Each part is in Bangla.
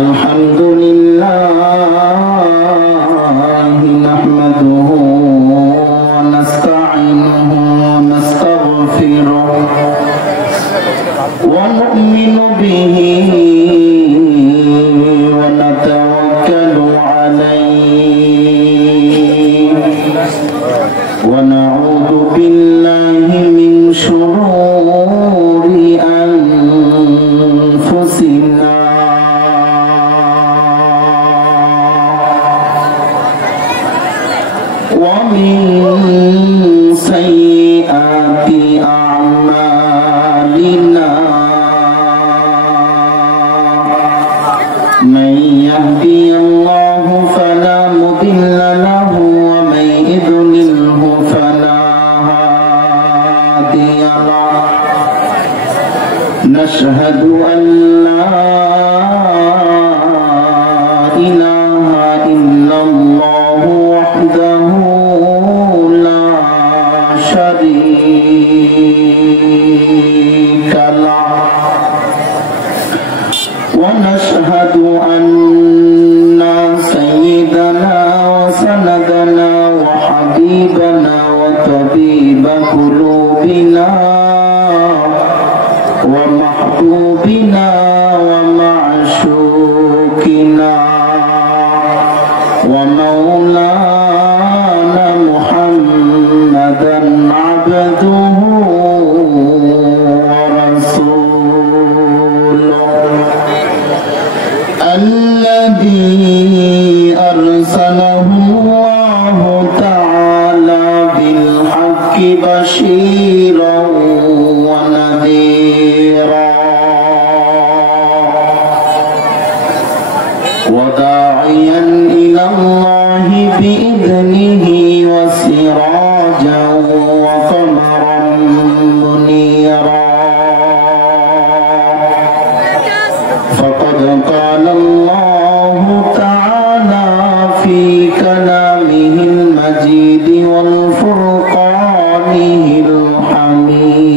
আলহামদুলিল্লাহ নাহমাদুহু ওয়া নাস্তাঈনুহু ওয়া নাস্তাগফিরুহু ওয়া নু'মিনু বিহি ওয়া নাতাওয়াক্কালু আলাইহি ওয়া নাউযু বিল্লাহি মিন শুরুরি আনফুসিনা ومن سيئات أعمالنا من يهدي الله فلا مضل له ومن يضلله فلا هادي له نشهد أن لا إله إلا الله وحده شريك له ونشهد أن سيدنا وسندنا وحبيبنا وطبيب قلوبنا ومحبوبنا ومعشوقنا ومولانا محمدا عبده ورسوله الذي أرسله الله تعالى بالحق بشيرا ونذيرا وداعيا إلى الله بإذنه وسراجا وقمرا منيرا فقد قال الله تعالى في كلامه المجيد والفرقانه الحميد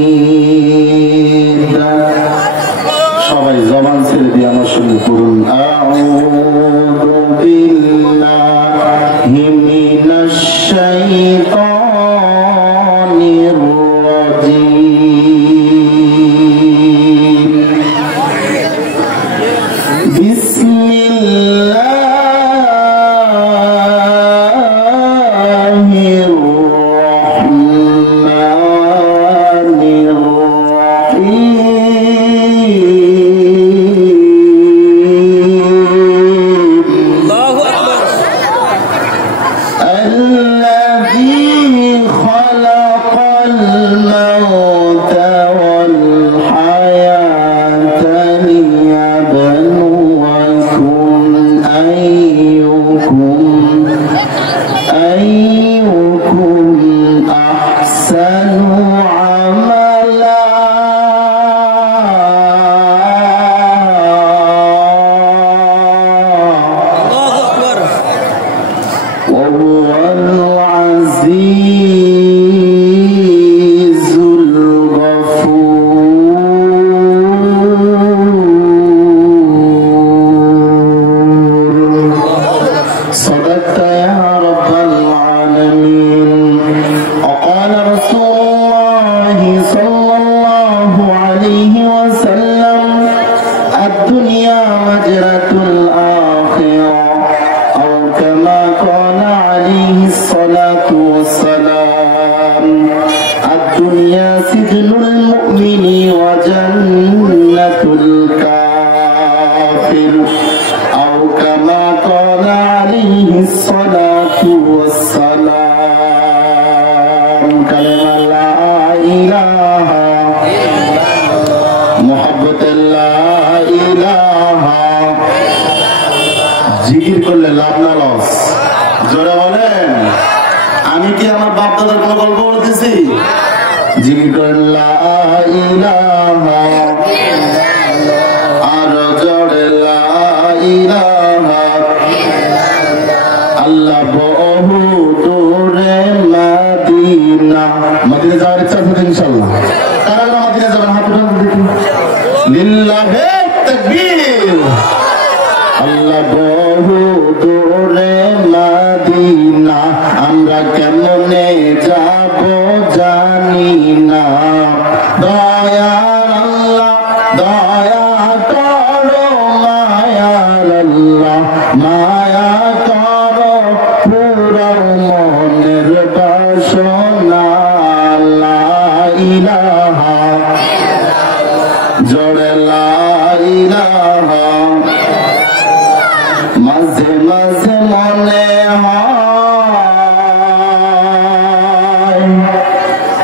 সবাই জবান ছেড়ে দিয়ে আমার সঙ্গে পড়ুন আউযু বিল্লাহি মিনাশ শাইতানির রাজীম বিসমিল্লাহির রাহমানির রাহিম জিকির করলে লাভ না লস? জোরে বলেন। আমি কি আমার বাপ দাদার কোনো গল্প বলতেছি? জিকির করেন লা ইলাহা, আর জোরে লা ইলাহা। আল্লাহ বহু দূরে মদিনা। মদিনা যাওয়ার ইচ্ছা আছে ইনশাআল্লাহ? কারা কারা মদিনা যাবেন হাত উঠান দেখি। লিল্লাহি তাকবীর। মায়া করো পুরাও মনের বাসনা লা ইলাহা জোরে লা ইলাহা মাঝে মাঝে মনে হয়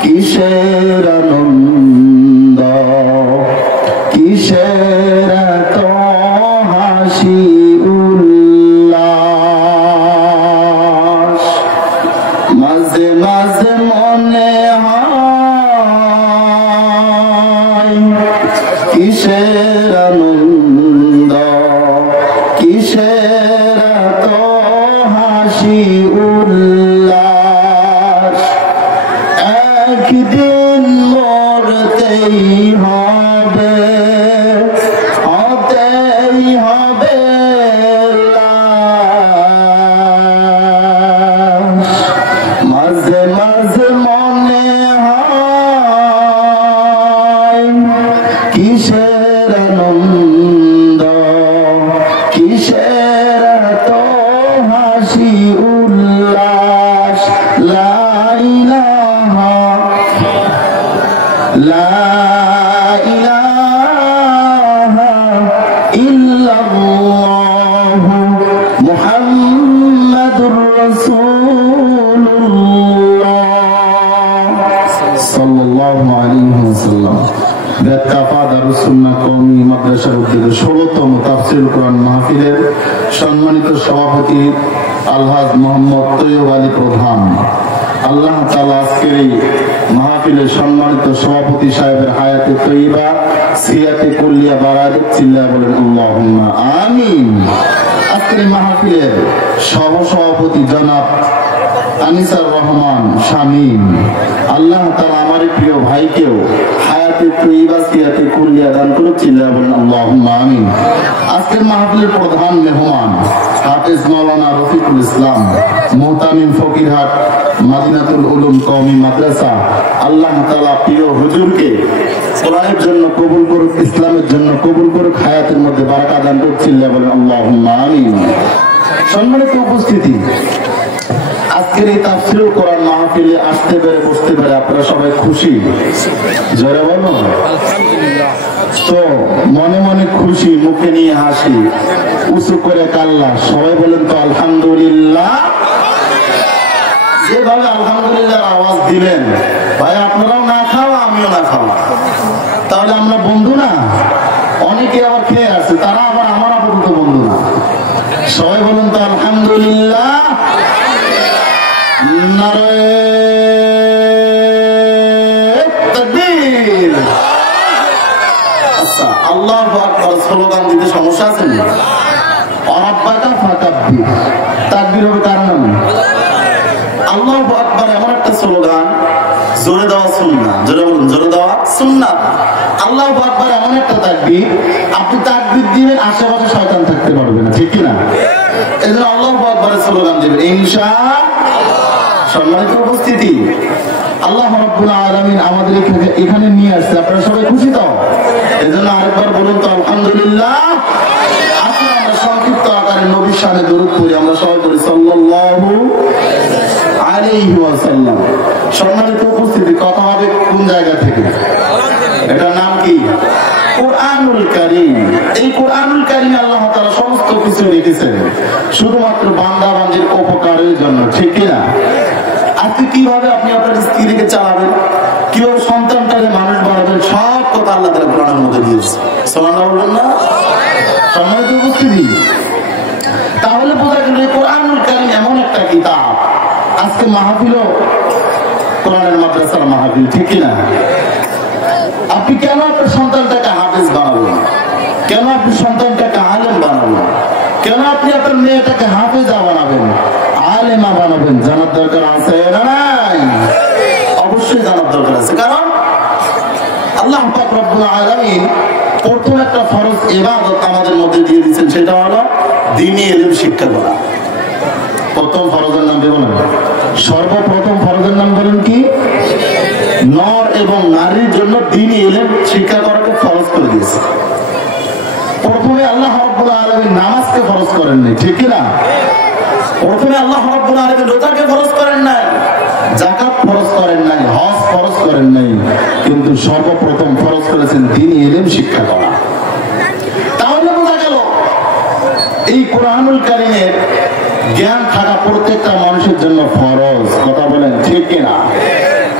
কিসের আনন্দ কিসের এত হাসি উল্লাস মাঝে মাঝে মনে হয় কিসের আনন্দ কিসের এত হাসি উল্লাস একদিন মরতেই হবে হতেই হবে লাশ। মাঝে মাঝে মনে হয় কিসের আনন্দ কিসের এত হাসি উল্লাস লা ইলাহা লা ইলাহা ইল্লাল্লাহ মুহাম্মাদুর রাসূলুল্লাহ সাল্লাল্লাহু আলাইহি ওয়াসাল্লাম। বেদকাফা দারুস সুন্নাহ কওমি মাদ্রাসার উদ্যোগে ১৬তম তাফসীরুল কোরআন মাহফিলের সম্মানিত সভাপতি আলহাজ মোহাম্মদ তৈয়ব আলী প্রধান, আল্লাহ তাআলা আজকের এই মাহফিলের সম্মানিত সভাপতি সাহেবের হায়াতে তৈয়বা সিয়াতে কুল্লিয়া বারাকাত চিল্লা বলেন আল্লাহুম্মা আমিন। আজকের এই মাহফিলের সভাপতি জনাব আনিসার রহমান শামীম, আল্লাহ তাআলা আমার প্রিয় ভাইকেও হায়াতে তৈয়বা সিয়াতে কুল্লিয়া দান করে চিল্লা বলেন আল্লাহুম্মা আমিন। আজকের মাহফিলের প্রধান মেহমান হাফেজ মাওলানা রফিকুল ইসলাম মুহতামিম ফকিরহাট মাদিনাতুল উলুম কওমি মাদ্রাসা, আল্লাহ তাআলা প্রিয় হুজুরকে কোরআনের জন্য কবুল করুক, ইসলামের জন্য কবুল করুক, হায়াতের মধ্যে বারাকা দান করুক চিল্লা বলেন আল্লাহুম্মা আমিন। সম্মানিত উপস্থিতি, আজকের এই তাফসীরুল কোরআন মাহফিলে আসতে পেরে বসতে পেরে আপনারা সবাই খুশি? জোরে বলো আলহামদুলিল্লাহ। তো মনে মনে খুশি, মুখে নিয়ে হাসি, উঁচু করে কাল্লা, সবাই বলেন তো আলহামদুলিল্লাহ। যেভাবে আলহামদুলিল্লাহ আওয়াজ দিলেন ভাই, আপনারাও না খাওয়া আমিও না খাওয়া, তাহলে আমরা বন্ধু না? অনেকে আবার খেয়ে আছে, তারা আবার আমার আপাতত বন্ধু না। সবাই বলেন তো আলহামদুলিল্লাহ। নারায়ে তাকবীর। আচ্ছা, আল্লাহু আকবার স্লোগান দিতে সমস্যা আছে না? রাব্বাকা ফাকাব্বির, তাকবীর হবে কার নামে? আল্লাহু আকবার এমন একটা স্লোগান, জোরে দেওয়া সুন্নাহ, জোরে বলুন জোরে দেওয়া সুন্নাহ। আল্লাহু আকবার এমন একটা তাকবীর, আপনি তাকবীর দিবেন আশেপাশে শয়তান থাকতে পারবে না, ঠিক কি না? এজন্য আল্লাহু আকবারের স্লোগান দিবেন ইনশাআল্লাহ। সম্মানিত উপস্থিতি, আল্লাহ রাব্বুল আলামিন আমাদের এখানে নিয়ে আসছে, আপনারা সবাই খুশি তো? এজন্য আরেকবার বলুন তো আলহামদুলিল্লাহ। আসুন আমরা সংক্ষিপ্ত আকারে নবীর শানে দরুদ পড়ি, আমরা সবাই পড়ি সাল্লাল্লাহু আলাইহি ওয়াসাল্লাম। সম্মানিত উপস্থিতি, কথা হবে কোন জায়গা থেকে? এটার নাম কি? কোরআনুল কারীম। এই কোরআনুল কারীমে আল্লাহ তাআলা সমস্ত কিছু লিখেছেন শুধুমাত্র বান্দা বান্দির উপকারের জন্য, ঠিক কি না? আজকে কিভাবে আপনি আপনার স্ত্রীকে চালাবেন, কিভাবে সন্তানটাকে মানুষ বানাবেন, সব কথা আল্লাহ তাআলা কোরআনের মধ্যে দিয়েছে। সুবহানাল্লাহ বলবেন না? সম্মানিত উপস্থিতি, তাহলে বোঝা গেল কোরআনুল কারীম এমন একটা কিতাব। আজকে মাহফিলও কোরআনের মাদ্রাসার মাহফিল, ঠিক কি না? আপনি কেন আপনার সন্তানটাকে হাফেজ বানাবেন? কেন আপনি সন্তানটাকে আলেম বানাবেন? কেন আপনি আপনার মেয়েটাকে হাফেজা বানাবেন, আলেমা বানাবেন? জানার দরকার আছে না নাই? অবশ্যই জানার দরকার আছে, কারণ আল্লাহ পাক রব্বুল আলামিন প্রথম একটা ফরজ ইবাদত আমাদের মধ্যে দিয়ে দিয়েছেন, সেটা হলো দ্বীনি ইলম শিক্ষা করা। প্রথম ফরজের নাম বলেন, সর্বপ্রথম ফরজের নাম বলেন কি? নর এবং নারীর জন্য দ্বীনি ইলম শিক্ষা করাকে ফরজ করে দিয়েছে। প্রথমে আল্লাহ রাব্বুল আলামিন নামাজ নামাজকে ফরজ করেন নাই, ঠিক না? প্রথমে আল্লাহ রাব্বুল আলামিন রোজাকে ফরজ করেন নাই, যাকাত ফরজ করেন নাই, হজ ফরজ করেন নাই, কিন্তু সর্বপ্রথম ফরজ করেছেন দ্বীনি ইলম শিক্ষা করা। তাহলে বোঝা গেল এই কোরআনুল কারীমের জ্ঞান থাকা প্রত্যেকটা মানুষের জন্য ফরজ। কথা বলেন ঠিক কিনা?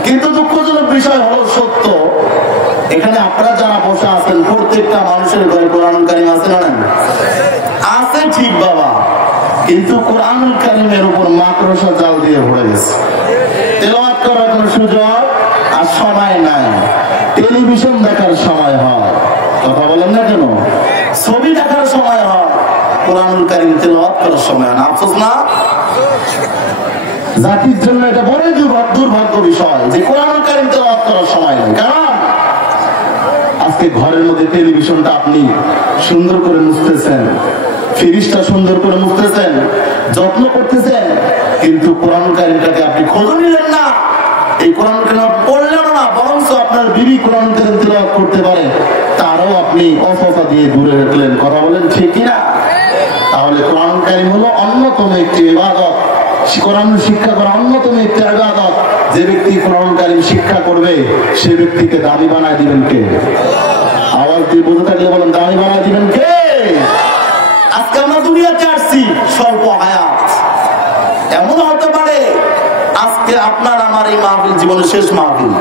কিন্তু দুঃখজনক বিষয় হলো সত্য, এখানে আপনারা যারা বসে আছেন প্রত্যেকটা মানুষের ঘরে কোরআনুল কারীম আছে না? আছে, ঠিক বাবা, কিন্তু কোরআনুল কারীমের উপর মাকড়সা জাল দিয়ে ভরে গেছে। তেলাওয়াত করার কোনো সুযোগ আর সময় নাই। টেলিভিশন দেখার সময় হয়, কথা বলেন না কেন? ছবি দেখার সময় হয়, কোরআনুল কারীম তেলাওয়াত করার সময় হয় না। আফসোস না? জাতির জন্য এটা বড় দুর্ভাগ্য বিষয় যে কোরআনুল কারীম তেলাওয়াত করার সময় নেই। কারণ আজকে ঘরের মধ্যে টেলিভিশনটা আপনি সুন্দর করে মুছতেছেন, ফ্রিজটা সুন্দর করে মুছতেছেন, যত্ন করতেছেন, কিন্তু কোরআনুল কারীমটাকে আপনি খোঁজ নিলেন না। এই কোরআনুল কারীম পড়লেন না, বরঞ্চ আপনার বিবি কোরআনুল কারীম তেলাওয়াত করতে পারে, তারও আপনি অফসা দিয়ে দূরে রাখলেন। কথা বলেন ঠিক কিনা? তাহলে কোরআনুল কারীম হলো অন্যতম একটি ইবাদত, কোরআন শিক্ষা করা অন্যতম একটি ইবাদত। যে ব্যক্তি কোরআনুল কারীম শিক্ষা করবে সে ব্যক্তিকে দামি বানায় দিবেন কে? আওয়াজ দিয়ে বুঝে থাকলে বলেন, দামি বানায় দিবেন কে? আজকে আমরা দুনিয়াতে আসছি স্বল্প হায়াত, এমন হতে পারে আজকে আপনার আমার এই মাহফিল জীবনের শেষ মাহফিল।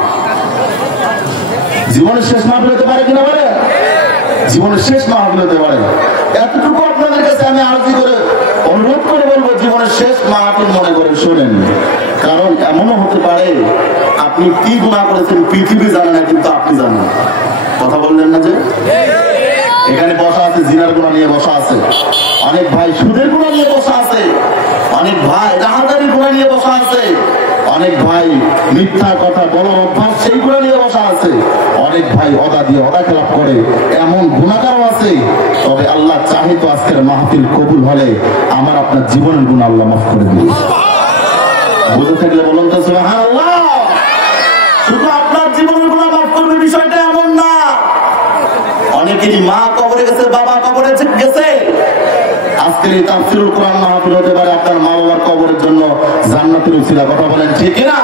জীবনের শেষ মাহফিল হতে পারে কিনা বলে? জীবনের শেষ মাহফিল হতে পারে। এতটুকু আপনাদের কাছে আমি আরজি করে অনুরোধ করে বলবো, জীবনের শেষ মাহফিল মনে করে শোনেন। কারণ এমনও হতে পারে আপনি কি গুনাহ করেছেন পৃথিবী জানে না, কিন্তু আপনি জানেন। কথা বললেন না যে এখানে বসা আছে জিনার গুনাহ নিয়ে বসা আছে, অনেক ভাই সুদের গুনাহ নিয়ে বসা আছে, অনেক ভাই রাহাদারি গুনাহ নিয়ে বসা আছে, অনেক ভাই মিথ্যা কথা বলার অভ্যাস সেই গুনাহ নিয়ে বসা আছে, অনেক ভাই অদা দিয়ে অদা খেলাপ করে এমন গুনাহগারও আছে। তবে আল্লাহ চাহে তো আজকের মাহফিল কবুল হলে আমার আপনার জীবনের গুনাহ আল্লাহ মাফ করে দিবে। বুঝে থাকলে বলুন তো সুবহানাল্লাহ। শুধু আপনার জীবনের গুনাহ মাফ করবে বিষয়টা এমন না। অনেকেরই মা কবরে গেছে, বাবা কবরে গেছে। আজকের এই তাফসীরুল কোরআন মাহফিল হতে পারে আপনার মা বাবার কবরের জন্য জান্নাতের উসিলা। কথা বলেন ঠিক না?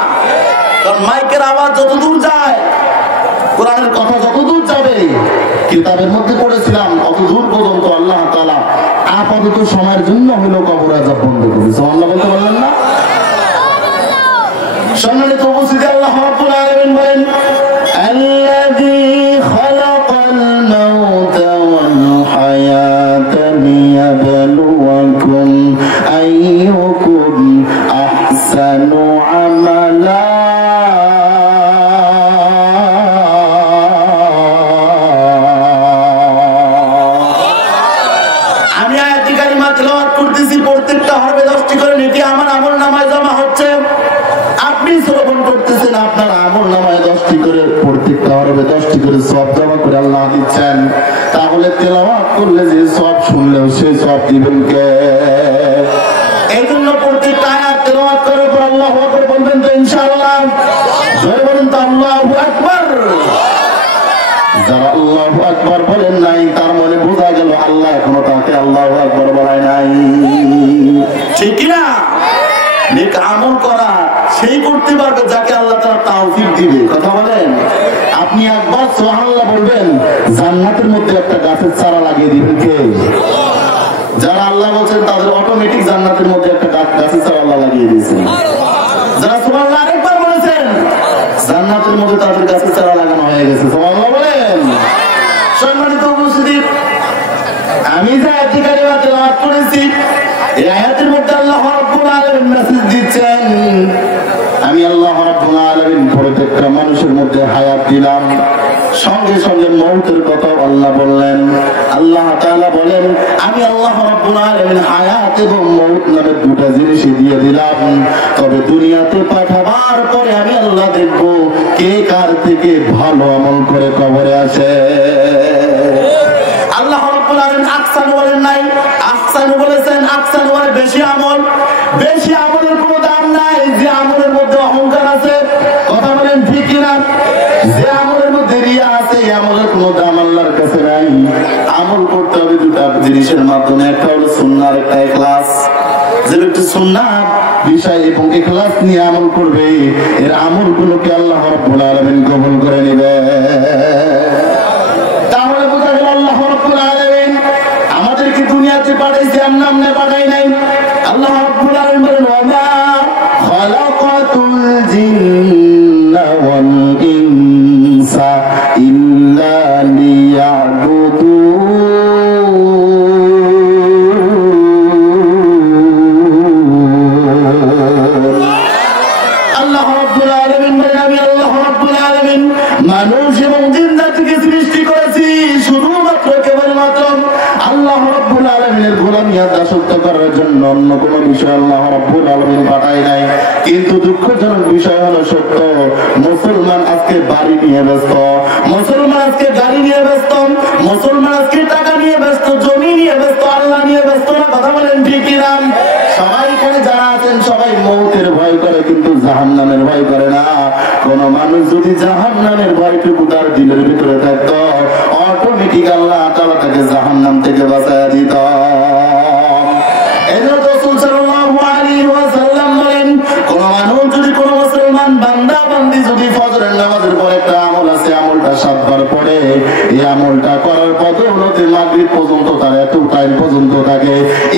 কারণ মাইকের আওয়াজ যত দূর যায়, কোরআনের কথা যত দূর যাবে, কিতাবের মধ্যে পড়েছিলাম অত দূর পর্যন্ত আল্লাহ তাআলা আপাতত সময়ের জন্য হলো কবর আযাব বন্ধ করে। সুবহানাল্লাহ বলতে পারলেন না? সম্মানিত উপস্থিতি, আল্লাহ রাব্বুল আলামিন বলেন, আল্লাযী খালাকাল মাউতা ওয়াল হায়াতা লিয়াবলুয়াকুম আইয়ুকুম আহসানু আমালা। আমি আয়াতুল কারিমা তেলাওয়াত করতেছি, প্রত্যেকটা হরফে 10টি করে নেকি আমার আমলনামায় জমা হচ্ছে। আপনি শ্রবণ করতেছেন, আপনার আমলনামায় 10টি করে, প্রত্যেকটা হরফে 10টি করে সওয়াব জমা করে আল্লাহ দিচ্ছেন। তাহলে তেলাওয়াত করলে যে সওয়াব, শুনলেও সেই সওয়াব দিবেন কে? এই জন্য প্রত্যেকটা আয়াত তেলাওয়াত করার পর আল্লাহু আকবার বলবেন তো ইনশাআল্লাহ। জয় বলেন তো আল্লাহু আকবার। যারা আল্লাহু আকবার বলেন নাই তার মনে বোঝা গেল আল্লাহ এখনো তাকে আল্লাহু আকবার বলায় নাই, ঠিক কিনা? নেক আমল করা সেই করতে পারবে যাকে আল্লাহ তাআলা তাওফিক দিবে। কথা বলেন। আপনি একবার সুবহানাল্লাহ বলবেন, জান্নাতের মধ্যে একটা গাছের চারা লাগিয়ে দিবেন কে? যারা আল্লাহ বলছেন তাদের অটোমেটিক জান্নাতের মধ্যে একটা গাছের চারা আল্লাহ লাগিয়ে দিয়েছেন। যারা সুবহানাল্লাহ আরেকবার বলেছেন, জান্নাতের মধ্যে তাদের গাছের চারা লাগানো হয়ে গেছে। সুবহানাল্লাহ বলেন। সম্মানিত উপস্থিতি, আমি যে আয়াতুল কারিমা তেলাওয়াত করেছি, এই আয়াতের মধ্যে আল্লাহ রাব্বুল আলামিন মেসেজ দিচ্ছেন, আমি আল্লাহ রাব্বুল আলামিন প্রত্যেকটা মানুষের মধ্যে হায়াত দিলাম, সঙ্গে সঙ্গে মৌতের কথা আল্লাহ বললেন। আল্লাহ তাআলা বলেন, আমি আল্লাহ রাব্বুল আলামিন হায়াত এবং মৌত নামে দুটো জিনিসই দিয়ে দিলাম। তবে দুনিয়াতে পাঠাবার পরে আমি আল্লাহ দেখব কে কার থেকে ভালো আমল করে কবরে আসে। আল্লাহ রাব্বুল আলামিন আকসান বলেন নাই, আহসান বলেছেন। আকসান মানে বেশি আমল। বেশি আমলের কোনো দাম নাই যে আমলের মধ্যে অহংকার আছে। কথা বলেন ঠিক কিনা? যে আমলের মধ্যে রিয়া আছে, এই আমলের কোনো দাম আল্লাহর কাছে নাই। আমল করতে হবে দুটা জিনিসের মাধ্যমে, একটা হলো সুন্নাহ, একটা ইখলাস। যে ব্যক্তি সুন্নাহ বিষয় এবং ইখলাস নিয়ে আমল করবে, এর আমলগুলোকে আল্লাহ রাব্বুল আলামিন কবুল করে নেবে। তাহলে বোঝা গেল আল্লাহ রাব্বুল আলামিন আমাদেরকে দুনিয়াতে পাঠাইছে, আর নামে পাঠাই নাই। আল্লাহ রাব্বুল আলামিন বলেন, ওয়া মা খালাকাতুল জিন্না ওয়াল ইনসা ইল্লা লিয়াবুদুন। আল্লাহ রাব্বুল আলামিন বলেন, আমি আল্লাহ রাব্বুল আলামিন মানুষ এবং জিন জাতিকে সৃষ্টি করেছি শুধুমাত্র কেবলমাত্র আল্লাহ রাব্বুল আলামিনের গোলামি আর দাসত্ব করার জন্য। অন্য কোন বিষয় আল্লাহ রাব্বুল আলামিন পাঠায় নাই। কিন্তু দুঃখজনক বিষয় হলো সত্য, মুসলমান আজকে বাড়ি নিয়ে ব্যস্ত, মুসলমান আজকে গাড়ি নিয়ে ব্যস্ত, মুসলমান আজকে টাকা নিয়ে ব্যস্ত, জমি নিয়ে ব্যস্ত, আল্লাহ নিয়ে ব্যস্ত না। কথা বলেন ঠিক কিনা? সবাই এখানে যারা আছেন সবাই মৌতের ভয় করে, কিন্তু জাহান্নামের ভয় করে না। কোন মানুষ যদি জাহান্নামের ভয়টুকু তার দিলের ভিতরে থাকতো, অটোমেটিক আল্লাহ তাআলা তাকে জাহান্নাম থেকে বাঁচায় দিত। এজন্য রাসূল সাল্লাল্লাহু আলাইহি ওয়াসাল্লাম বলেন, কোন মানুষ যদি, কোন মুসলমান বান্দা বান্দি যদি ফজরের নামাজের পর একটা আমল আছে, আমলটা 7 বার পড়ে, এই আমলটা করার বদৌলতে মাগরিব পর্যন্ত তার এত টাইম পর্যন্ত থাকে,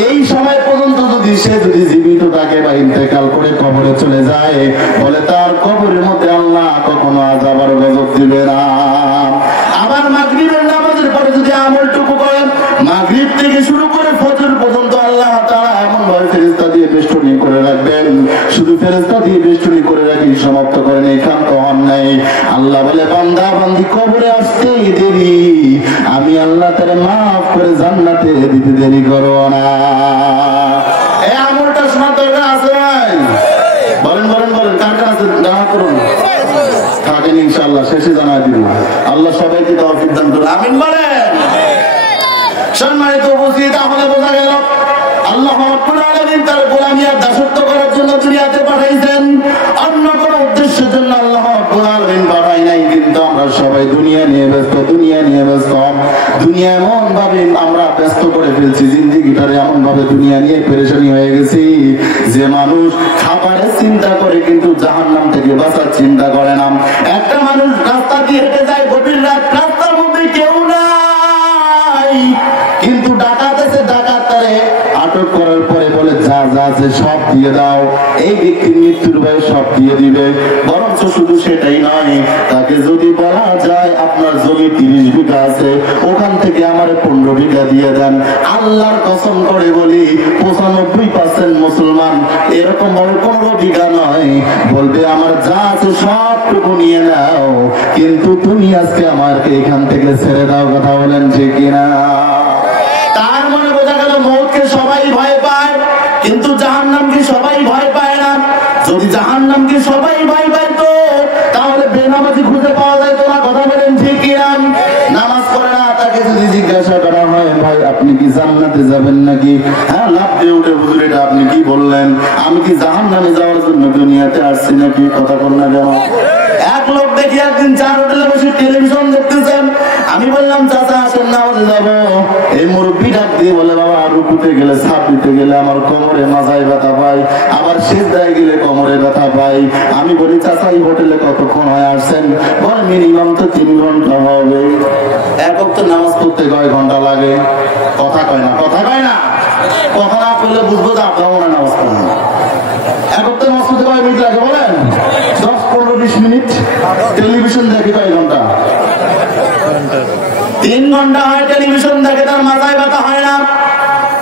এই সময় পর্যন্ত যদি সে যদি জীবিত থাকে বা ইন্তেকাল করে কবরে চলে যায়, বলে তার কবরের মধ্যে আল্লাহ কখনো আযাব আর গজব দিবে না। আবার মাগরিবের নামাজের পরে যদি আমলটুকু করেন, মাগরিব থেকে শুরু করে ফজর পর্যন্ত আল্লাহ তাআলা এমন ভাবে ফেরেশতা দিয়ে বেষ্টনী করে রাখবেন, শুধু ফেরেশতা দিয়ে বেষ্টনী করে রাখি সমাপ্ত করেন, এখান তো হন নাই। আল্লাহ বলে, বান্দা বান্দি কবরে আসতেই দেরি, আমি আল্লাহ তাআলা মাফ করে জান্নাতে দিতে দেরি করো না। এই আমলটা শোনার দরকার আছে ভাই? বলেন বলেন বলেন, কার কার আছে? জানা করুন, থাকেন ইনশাআল্লাহ, শেষে জানাই দিব। আল্লাহ সবাইকে তৌফিক দান করুন, আমিন বলেন। সম্মানিত উপস্থিতি, তাহলে বোঝা গেল আল্লাহ রাব্বুল আলামিন তার গোলামি আর দাসত্ব করার জন্য দুনিয়াতে পাঠাইছেন, অন্য কোন উদ্দেশ্যের জন্য আল্লাহ রাব্বুল আলামিন পাঠাই নাই। কিন্তু আমরা সবাই দুনিয়া নিয়ে ব্যস্ত, দুনিয়া নিয়ে ব্যস্ত। দুনিয়া এমন ভাবে আমরা ব্যস্ত করে ফেলছি, জিন্দেগিটারে এমন ভাবে দুনিয়া নিয়ে পেরেশানি হয়ে গেছি যে মানুষ খাবারের চিন্তা করে কিন্তু জাহান্নাম থেকে বাঁচার চিন্তা করে না। একটা মানুষ রাস্তা দিয়ে হেঁটে যায়, গভীর রাত, রাস্তার মধ্যে কেউ নাই, কিন্তু ডাকাত এসে ডাকাত তারে আটক করার পরে বলে, যা যা আছে সব দিয়ে দাও। এই ব্যক্তির মৃত্যুর ভয়ে সব দিয়ে দিবে। বরঞ্চ শুধু সেটাই নয়, তাকে যদি বলা যায় আপনার জমি 30 বিঘা আছে, ওখান থেকে আমার 15 বিঘা দিয়ে দেন, আল্লাহর কসম করে বলি 95% মুসলমান এরকম ভাবে 15 বিঘা নয়, বলবে আমার যা আছে সবটুকু নিয়ে নাও, কিন্তু তুমি আজকে আমাকে এখান থেকে ছেড়ে দাও। কথা বলেন ঠিক কিনা? তার মনে বোঝা গেল মৌতকে সবাই ভয় পায়, কিন্তু জাহান্নামকে সবাই ভয় পায় না। যদি জাহান্নামকে সবাই ভয় পাইতো, তাহলে বেনামাজি খুঁজে পাওয়া যাইতো না। কথা বলেন ঠিক কিনা? নামাজ পড়ে না, তাকে যদি জিজ্ঞাসা করা হয়, ভাই আপনি কি জান্নাতে যাবেন নাকি? হ্যাঁ, লাফ দিয়ে উঠে, হুজুর এটা আপনি কি বললেন? আমি কি জাহান্নামে যাওয়ার জন্য দুনিয়াতে আসছি নাকি? কথা বল না কেন? এক লোক দেখি একদিন 4 হোটেলে বসে টেলিভিশন দেখতেছেন। আমি বললাম, চাচা আসেন নামাজে যাবো। এই মুরব্বী ডাক দিয়ে বলে, বাবা রুকুতে গেলে, ছাপ দিতে গেলে আমার কোমরে মাথায় ব্যথা পাই, আবার সিজদায় গেলে কোমরে ব্যথা পাই। আমি বলি, চাচা এই হোটেলে কতক্ষণ হয়ে আসছেন? বল মিনিমাম তো 3 ঘন্টা হবে। একক তো নামাজ পড়তে কয় ঘন্টা লাগে? কথা কয় না, কথা কয় না। কথা না করলে বুঝবো যে আপনার মনে নামাজ পড়েন। একক তো নামাজ পড়তে কয় মিনিট লাগে বলেন? 10, 15, 20 মিনিট। টেলিভিশন দেখে কয় ঘন্টা? 3 ঘন্টা হয় টেলিভিশন দেখে, তার মাথায় ব্যথা হয় না।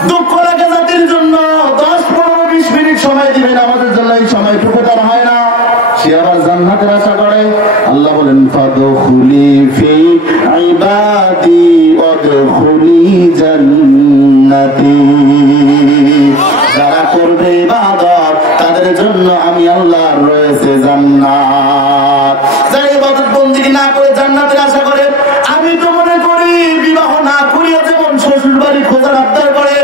দুঃখ লাগে জাতির জন্য। 10, 15, 20 মিনিট সময় দিবেন আমাদের জন্য, এই সময়টুকু তার হয় না। সে আবার জান্নাতের আশা করে। আল্লাহ বলেন, ফাদখুলি ফি ইবাদি ওয়াদখুলি জান্নাতি। যারা করবে ইবাদত, তাদের জন্য আমি আল্লাহ রয়েছে জান্নাত। যারা ইবাদত বন্দেগী না করে জান্নাতের আশা করে, আমি তো মনে করি বিবাহ না করিয়া যেমন শ্বশুর বাড়ি খোঁজার আবদার করে,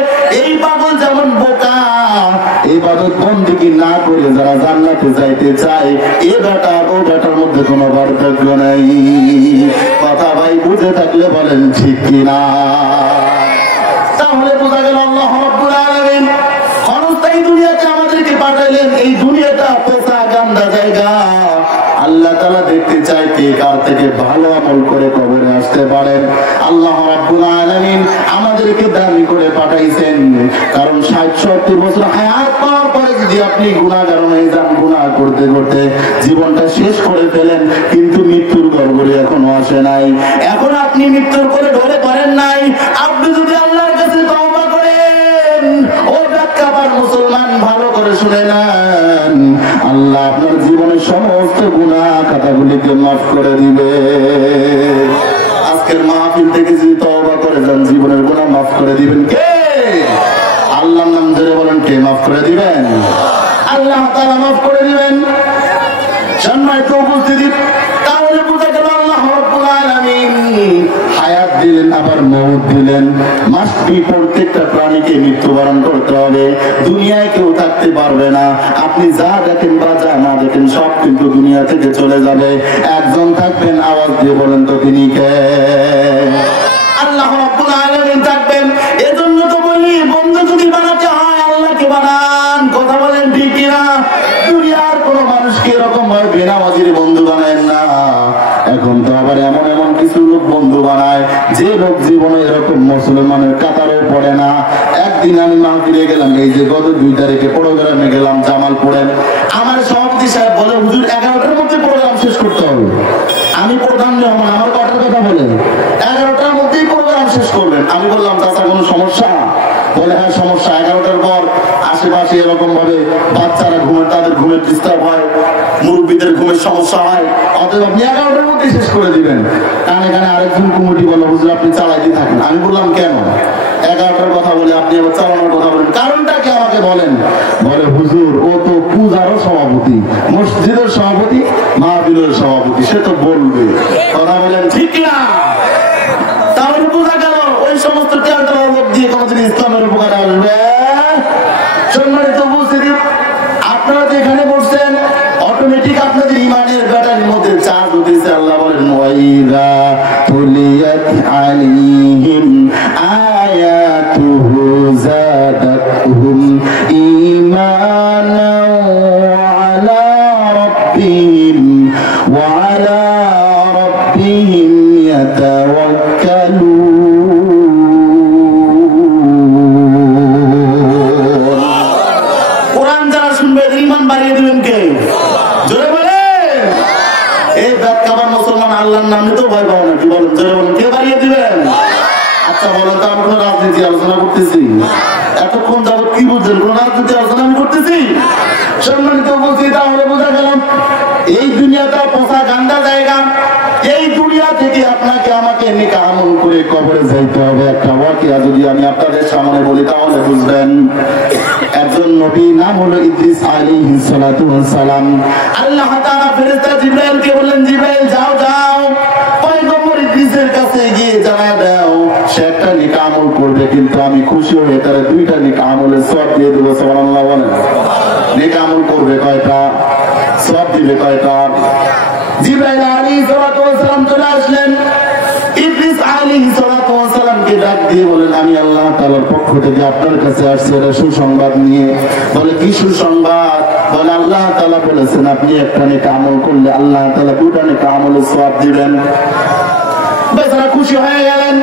এই পাগল যেমন বোকা। ইবাদত বন্দেগী না করে যারা জান্নাতে যাইতে চায়, এ বেটা ও বেটার মধ্যে কোনো পার্থক্য নাই। কথা ভাই বুঝে থাকলে বলেন ঠিক কিনা? তাহলে বোঝা গেল আল্লাহ রাব্বুল আলামিন ক্ষণস্থায়ী দুনিয়াতে আমাদেরকে পাঠাইলেন। এই দুনিয়াটা পচা গান্দা জায়গা। আল্লাহ তাআলা দেখতে চায় কে কার থেকে ভালো আমল করে কবরে আসতে পারেন। আল্লাহ রাব্বুল আলামিন আমাদেরকে দামি করে পাঠাইছেন, কারণ 60-70 বছর হায়াত পাওয়ার পরে যদি আপনি গুনাহগার হয়ে যান, গুনাহ করতে করতে জীবনটা শেষ করে ফেলেন, কিন্তু মৃত্যুর গড়গড়ি এখনো আসে নাই, এখন আপনি মৃত্যুর করে ধরে পারেন নাই, আপনি যদি আল্লাহর কাছে তওবা করেন, ও ব্যাখ্যাবার মুসলমান ভালো করে শুনে নেন, আল্লাহ আপনার জীবনের সমস্ত গুনাহ খাতাগুলিকে মাফ করে দিবে। আজকের মাহফিল থেকে যদি তওবা করে যান, জীবনের গুনাহ মাফ করে দিবেন কে? আল্লাহর নাম ধরে বলেন, কে মাফ করে দিবেন? আল্লাহ তাআলা মাফ করে দিবেন। সম্মানিত উপস্থিতি, তাহলে বোঝা গেল আল্লাহ রাব্বুল আলামিন হায়াত দিলেন, আবার মওত দিলেন। মাস্ট বি প্রত্যেকটা প্রাণীকে মৃত্যুবরণ করতে হবে। দুনিয়ায় কেউ থাকতে পারবে না। আপনি যা দেখেন বা যা না দেখেন সব কিন্তু দুনিয়া থেকে চলে যাবে। একজন থাকবেন, আওয়াজ দিয়ে বলেন তো তিনি কে? আল্লাহ রাব্বুল আলামিন থাকবেন। এজন্য তো বলি, বন্ধু যদি বানাতে হয় আল্লাহকে বানান। কথা বলেন ঠিক কিনা? দুনিয়ার কোন মানুষকে এরকম ভাবে বেনামাজির বন্ধু বানায় না। এখন তো আবার এমন এমন কিছু লোক বন্ধু বানায় যে লোক জীবনে এরকম মুসলমানের কাতারেও পড়ে না। একদিন আমি মাহফিলে গেলাম, এই যে গত 2 তারিখে প্রোগ্রামে গেলাম জামালপুরে। আমার সভাপতি সাহেব বলে, হুজুর 11টার মধ্যে প্রোগ্রাম শেষ করতে হবে। আমি প্রধান মেহমান, আমার কটার কথা বলেন? 11টার মধ্যেই প্রোগ্রাম শেষ করবেন। আমি বললাম, চাচা কোনো সমস্যা? বলে, হ্যাঁ সমস্যা। 11টার পর আশেপাশে এরকম ভাবে বাচ্চারা ঘুমের, তাদের ঘুমের ডিস্টার্ব হয়, মুরব্বীদের ঘুমের সমস্যা হয়, অতএব আপনি 11টার মধ্যে শেষ করে দিবেন। কানে কানে আরেকজন কমিটি বলো, হুজুর আপনি চালাইতে থাকেন। আমি বললাম, কেন? 11টার কথা বলে আপনি আবার চালানোর কথা বলেন, কারণটা কি আমাকে বলেন? বলে, হুজুর ও তো পূজারও সভাপতি, মসজিদের সভাপতি, মাহফিলের সভাপতি, সে তো বলবে। কথা বলেন ঠিক না? তাহলে বোঝা গেল ওই সমস্ত টেলটার লোক দিয়ে কোনদিন ইসলামের উপকারে আসবে? সম্মানিত উপস্থিতি, আপনারা যে এখানে বসছেন, অটোমেটিক আপনাদের ইমানের ব্যাটারির মধ্যে চার্জ হতেছে। আল্লাহ বলেন, ওয়াইদা তুলিয়াত আলাইহিম আয়াতুহু যাদাতহুম ঈমানান আলা রাব্বিহিম ওয়া আলা রাব্বিহিম ইয়াতাওয়াক্কালুন। কোরআন যারা শুনবে ঈমান বাড়িয়ে দিবেন কে? জোরে বলেন। এই ব্যাখ্যাবার মুসলমান আল্লাহর নামে তো ভয় পাও না, কি বলেন? জোরে বলেন, কে বাড়িয়ে দিবেন? আচ্ছা বলেন তো, আমরা রাজনীতি আলোচনা করতেছি, এতক্ষণ যাবত কি বুঝছেন? কোন রাজনীতি আলোচনা আমি করতেছি? সম্মানিত উপস্থিতি, তাহলে বোঝা গেল এই দুনিয়াটা পচা গান্দা জায়গা। এই দুনিয়া থেকে আপনাকে আমাকে নেক আমল করে কবরে যাইতে হবে। একটা ওয়াকিয়া যদি আমি আপনাদের সামনে বলি তাহলে বুঝবেন। একজন নবী, নাম হলো ইদ্রিস আলাইহিস সালাতু ওয়াস সালাম। আল্লাহ তাআলা ফেরেশতা জিবরাইলকে বললেন, জিবরাইল যাও যাও পয়গম্বর ইদ্রিসের কাছে গিয়ে জানায় দাও সে একটা নেক আমল করবে, কিন্তু আমি খুশি হয়ে তার 2টা নেক আমলের সওয়াব দিয়ে দেব। সুবহানাল্লাহ বলেন। নেক আমল করবে কয়টা? সওয়াব দিবে কয়টা? জিবরাইল আলাইহিস সালাতু ওয়াস সালাম চলে আসলেন। ইদ্রিস আলাইহিস সালাতু ওয়াস সালামকে ডাক দিয়ে বলেন, আমি আল্লাহ তাআলার পক্ষ থেকে আপনার কাছে আসছি একটা সুসংবাদ নিয়ে। বলে, কি সুসংবাদ? বলে, আল্লাহ তাআলা বলেছেন আপনি একটা নেক আমল করলে আল্লাহ তাআলা 2টা নেক আমলের সওয়াব দিবেন। বেচারা খুশি হয়ে গেলেন।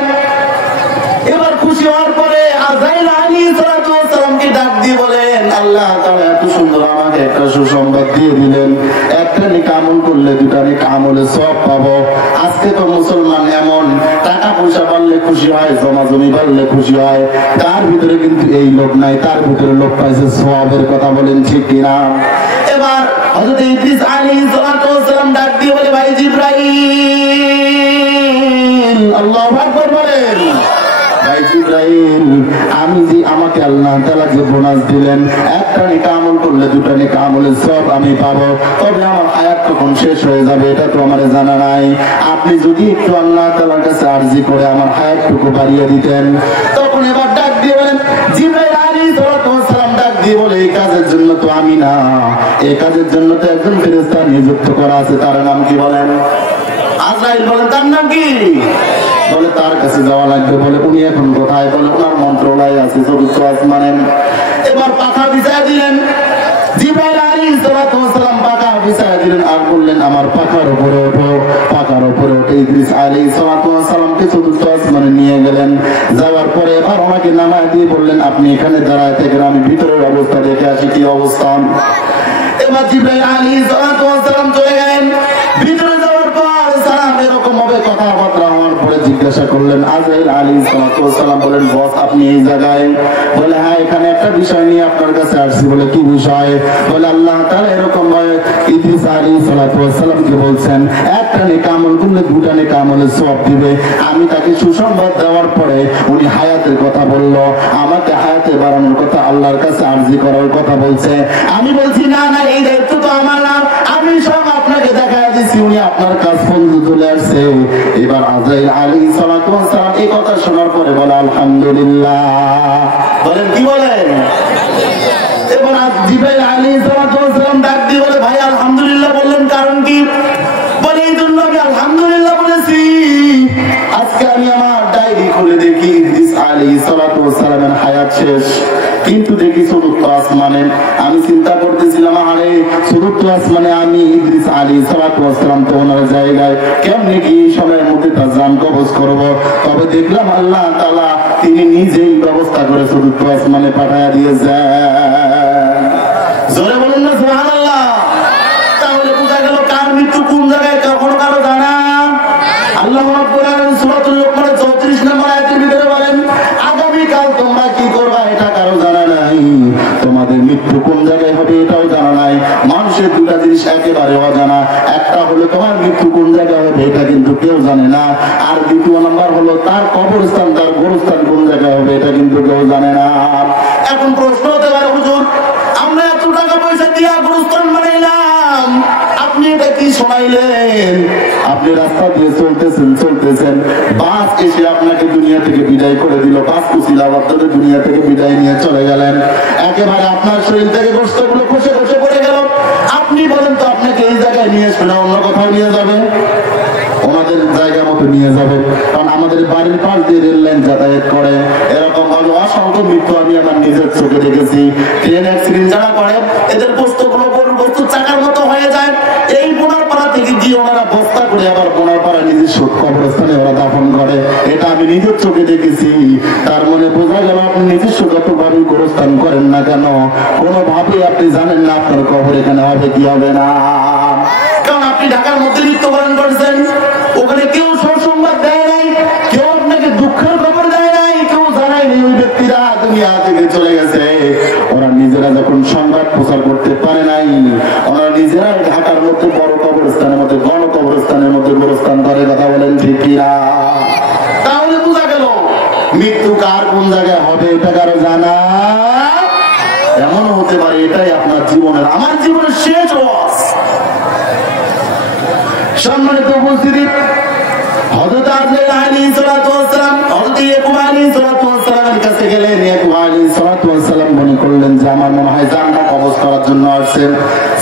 এবার খুশি হওয়ার পরে আযরাইল আলাইহিস সালাতু ওয়াস সালামকে ডাক দিয়ে বলেন, আল্লাহ তাআলা এত সুন্দর আমাকে একটা সুসংবাদ দিয়ে দিলেন, একটা নেক আমল করলে 2টা নেক আমলের সওয়াব পাবো। আজকে তো মুসলমান এমন, টাকা পয়সা পারলে খুশি হয়, জমা জমি পারলে খুশি হয়, তার ভিতরে কিন্তু এই লোক নাই, তার ভিতরে লোক পাইছে সওয়াবের কথা। বলেন ঠিক কিনা? এবার হযরত ইদ্রিস আলাইহিস সালাতু ওয়াস সালাম ডাক দিয়ে বলে, ভাই জিবরাইল, আল্লাহু আকবার বলেন। ভাই জিবরাইল, আমি যে আমাকে আল্লাহ তাআলা যে বোনাস দিলেন, একটা নেক আমল করলে 2টা নেক আমলের সওয়াব আমি পাবো, তবে আমার হায়াত কখন শেষ হয়ে যাবে এটা তো আমার জানা নাই। আপনি যদি একটু আল্লাহ তাআলার কাছে আরজি করে আমার হায়াতটুকু বাড়িয়ে দিতেন। তখন এবার ডাক দিয়ে বলেন, জিবরাইল আলাইহিস সালাম ডাক দিয়ে বলে, এই কাজের জন্য তো আমি না, এই কাজের জন্য তো একজন ফেরেশতা নিযুক্ত করা আছে, তার নাম কি বলেন? আজরাইল। বলেন, তার নাম কি? বলে তার কাছে যাওয়া লাগবে। বলে উনি এখন কোথায়? বলে ওনার মন্ত্রণালয়ে আছে চতুর্থ আসমানে। এবার পাখা বিছায় দিলেন জিবরাইল আলাইহিস সালাতু ওয়াস সালাম, পাখা বিছায় দিলেন আর বললেন আমার পাখার উপরে ওঠো। পাখার উপরে উঠে ইদ্রিস আলাইহিস সালাতু ওয়াস সালামকে চতুর্থ আসমানে নিয়ে গেলেন। যাওয়ার পরে এবার ওনাকে নামায় দিয়ে বললেন আপনি এখানে দাঁড়ায় থাকেন, আমি ভিতরের অবস্থা দেখে আসি কি অবস্থা। এবার জিবরাইল আলাইহিস সালাতু ওয়াস সালাম চলে গেলেন। ভিতরে যাওয়ার পর সালাম এরকম ভাবে কথাবার্তা হওয়ার পরে জিজ্ঞাসা করলেন আজরাইল আলাইহিস সালাতু ওয়াস সালাম, বলেন বস আপনি এই জায়গায়? বলে হ্যাঁ, এখানে একটা বিষয় নিয়ে আপনার কাছে আসছি। বলে কি বিষয়? বলে আল্লাহ তাআলা এরকম ভাবে ইদ্রিস আলাইহিস সালাতু ওয়াস সালামকে বলছেন একটা নেক আমল করলে দুটা নেক আমলের সওয়াব দিবে। আমি তাকে সুসংবাদ দেওয়ার পরে উনি হায়াতের কথা বলল, আমাকে হায়াতে বাড়ানোর কথা, আল্লাহর কাছে আরজি করার কথা বলছে। আমি বলছি না না, এই দায়িত্ব তো আমার না, আমি সব আপনাকে দেখায় দিচ্ছি। উনি আপনার কাছ পর্যন্ত চলে আসছে। এবার আজরাইল আলাইহিস সালাতু ওয়াস সালাম এই কথা শোনার পরে বলে আলহামদুলিল্লাহ। বলেন কি বলেন? এবার জিবরাইল আলাইহিস সালাতু ওয়াস সালাম ডাক দিয়ে বলে ভাই আলহামদুলিল্লাহ বললেন কারণ কি? বলে এই জন্য আমি আলহামদুলিল্লাহ বলেছি, আজকে আমি আমার ডায়েরি খুলে দেখি ইদ্রিস আলাইহিস সালাতু ওয়াস সালামের হায়াত শেষ, কিন্তু দেখি চতুর্থ আসমানে। আমি চিন্তা করতেছিলাম আরে চতুর্থ আসমানে আমি ইদ্রিস আলাইহিস সালাতু ওয়াস সালাম তো ওনার জায়গায় কেমনে কি এই সময়ের মধ্যে তার জান কবজ করব। তবে দেখলাম আল্লাহ তাআলা তিনি নিজেই ব্যবস্থা করে চতুর্থ আসমানে পাঠায়া দিয়েছেন। জোরে বলুন না সুবহানাল্লাহ। তাহলে বোঝা গেল কার মৃত্যু কোন জায়গায় কখন কারো জানা। আল্লাহ রাব্বুল আলামিন সূরাতুল লুকমানের 34 নম্বর আয়াতের ভিতরে বলেন আগামী কাল তোমরা কি করবা এটা কারো জানা নাই, তোমাদের মৃত্যু কোন জায়গায় হবে এটাও জানা নাই। মানুষের দুটা জিনিস একেবারে অজানা, একটা হলো তোমার মৃত্যু কোন জায়গায় হবে এটা কিন্তু কেউ জানে না, আর দ্বিতীয় নাম্বার হলো তার কবরস্থান, তার গোরস্থান কোন জায়গায় হবে এটা কিন্তু কেউ জানে না। এখন প্রশ্ন হতে পারে হুজুর আমরা এত টাকা পয়সা দিয়ে গোরস্থান বানাইলাম, আপনি এটা কি শোনাইলেন? আপনি রাস্তা দিয়ে চলতেছেন, বাস এসে আপনাকে দুনিয়া থেকে বিদায় করে দিল, বাস কুচিলাবাদ ধরে দুনিয়া থেকে বিদায় নিয়ে চলে গেলেন, একেবারে আপনার শরীর থেকে গোশতগুলো খসে খসে পড়ে গেল। আপনি বলেন তো আপনাকে এই জায়গায় নিয়ে আসবে না অন্য কোথাও নিয়ে যাবে? ওনাদের জায়গা মতো নিয়ে যাবে, কারণ আমাদের বাড়ির পাশ দিয়ে রেল লাইন যাতায়াত করে। এরকম ভাবে অসংখ্য মৃত্যু আমি আমার নিজের চোখে দেখেছি। ট্রেন অ্যাক্সিডেন্ট যারা করে এদের বস্তুগুলো গরুর বস্তু চাকার মতো হয়ে যায়। এই বোনারপাড়া থেকে গিয়ে ওনারা বস্তা করে আবার বোনারপাড়া নিজস্ব কবরস্থানে ওরা দাফন করে, এটা আমি নিজের চোখে দেখেছি। তার মানে বোঝা গেল আপনি নিজস্ব যতভাবে গোরস্থান করেন না কেন কোনোভাবে আপনি জানেন না আপনার কবর এখানে হবে কি হবে না। কারণ আপনি ঢাকার মধ্যে মৃত্যুবরণ করেছেন, ওখানে কেউ সুসংবাদ দেয় নাই, কেউ আপনাকে দুঃখের খবর দেয় নাই, কেউ জানায়নি ওই ব্যক্তিরা দুনিয়া থেকে চলে গেছে। ওরা নিজেরা যখন সংবাদ প্রচার করতে পারে নাই, ওরা নিজেরা ঢাকার মধ্যে বড় কবরস্থানের মধ্যে গণ কবরস্থানের মধ্যে গোরস্থান করে। কথা বলেন ঠিক কিনা? তাহলে বোঝা গেল মৃত্যু কার কোন জায়গায় হবে এটা কারো জানা। এমন হতে পারে এটাই আপনার জীবনের আমার জীবনের শেষ ওয়াজ। সম্মানিত উপস্থিতি, হযরত আজরাইল আলাইহিস সালাতু ওয়াস সালাম হযরত ইয়াকুব আলাইহিস সালাতু ওয়াস সালামের কাছে গেলেন। ইয়াকুব আলাইহিস সালাতু ওয়াস সালাম মনে করলেন যে আমার মনে হয় জানটা কবজ করার জন্য আসছেন।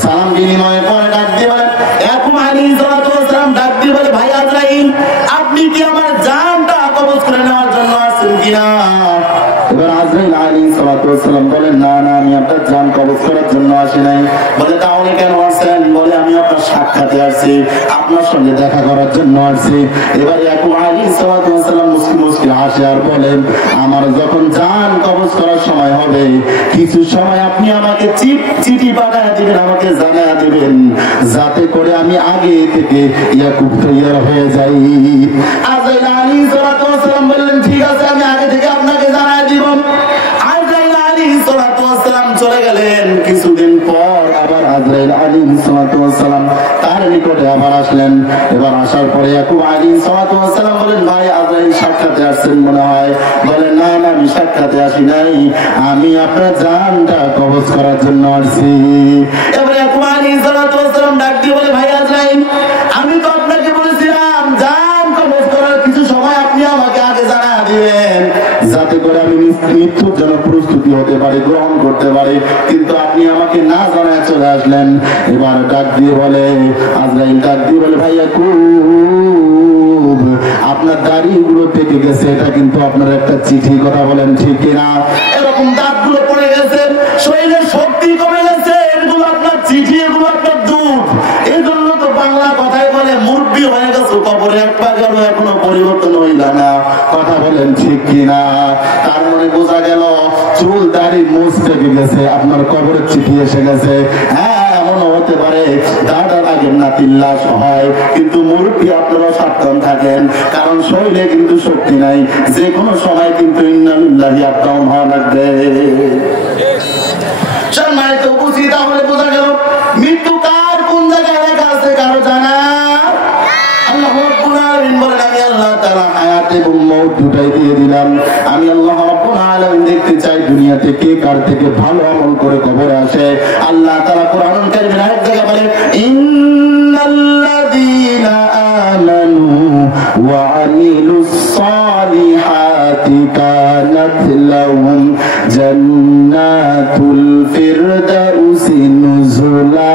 সালাম বিনিময়ে পরে ডাক দিয়ে বলেন, ইয়াকুব আলাইহিস সালাতু ওয়াস সালাম ডাক দিয়ে বলে ভাই আজরাইল আপনি কি আমার জানটা কবজ করে নেওয়ার জন্য আসছেন কিনা? এবার আজরাইল আলাইহিস সালাতু ওয়াস সালাম বলেন না না আমি আপনার জান কবজ করার জন্য আসি নাই। বলে তাহলে কেন আসছেন? বলে আমি আপনার সাক্ষাতে আসছি, আপনার সঙ্গে দেখা করার জন্য আসছি। এবার ইয়াকুব আলাইহিস সালাতু ওয়াস সালাম মুস্কি হাসে আর বলেন আমার যখন জান কবজ করার সময় হবে কিছু সময় আপনি আমাকে চিঠি পাঠায় দিবেন, আমাকে জানায় দিবেন, যাতে করে আমি আগে থেকে ইয়াকুব তৈয়ার হয়ে যাই। আজরাইল আলাইহিস সালাতু ওয়াস সালাম বললেন ঠিক আছে আমি আগে থেকে আপনাকে জানায় দিব। আজরাইল আলাইহিস সালাতু ওয়াস সালাম চলে গেলেন। কিছুদিন পর আবার আজরাইল আলাইহিস সালাতু ওয়াস সালাম তার নিকটে আবার আসলেন। এবার আসার পরে ইয়াকুব আলাইহিস সালাতু ওয়াস সালাম বলেন ভাই আজরাইল সাক্ষাতে আসছেন মনে হয়। বলেন না না আমি সাক্ষাতে আসি নাই, আমি আপনার জানটা কবজ করার জন্য আসছি। এবার ইয়াকুব আলাইহিস সালাতু ওয়াস সালাম ডাক দিয়ে বলে ভাই আজরাইল আমি তো আপনাকে বলেছিলাম জান কবজ করার কিছু সময় আপনি আমাকে আগে জানা দিবেন, যাতে করে আমি মৃত্যুর জন্য প্রস্তুতি হতে পারি, গ্রহণ করতে পারি, কিন্তু আপনি আমাকে না জানায় চলে আসলেন। এবার ডাক দিয়ে বলে আজরাইল ডাক দিয়ে বলে ভাই ইয়াকুব আপনার দাড়িগুলো পেকে গেছে, এটা কিন্তু আপনার একটা চিঠি, কথা বলেন ঠিক কিনা? এরকম দাঁতগুলো পড়ে গেছে, শরীরের শক্তি কমে গেছে, এগুলো আপনার চিঠি, এগুলো আপনার দুধ। এই জন্য তো বাংলা কথায় বলে মুরব্বি হয়ে গেছে, কবরে এক পা গেল এখনো পরিবর্তন হইল না, কথা বলেন ঠিক কিনা? তার মানে বোঝা গেল চুল দাড়ি মুছ পেকে গেছে, আপনার কবরের চিঠি এসে গেছে। হ্যাঁ, এমনও হতে পারে দাদার আগের নাতির লাশ হয়, কিন্তু মুরব্বি আপনারা সাবধান থাকেন, কারণ শরীরে কিন্তু শক্তি নাই, যে কোনো সময় কিন্তু ইন্নালিল্লাহি আপ ডাউন হওয়া লাগবে। সম্মানিত বুঝি, তাহলে বোঝা গেল মৃত্যু কার কোন জায়গায় লেখা আছে কারো জানা? আল্লাহ রাব্বুল আলামিন বলেন, আমি আল্লাহ তাআলা হায়াত এবং মওত দুটাই দিয়ে দিলাম। আমি আল্লাহ রাব্বুল আলামিন দেখতে চাই দুনিয়াতে কে কার থেকে ভালো আমল করে কবরে আসে। আল্লাহ তাআলা কোরআনুল কারীমের আরেক জায়গায় বলেন, ইন্নাল্লাযীনা আমানু ওয়া আমিলুস সালিহাতি কানাত লাহুম জান্নাতুল ফিরদাউসি নুজুলা।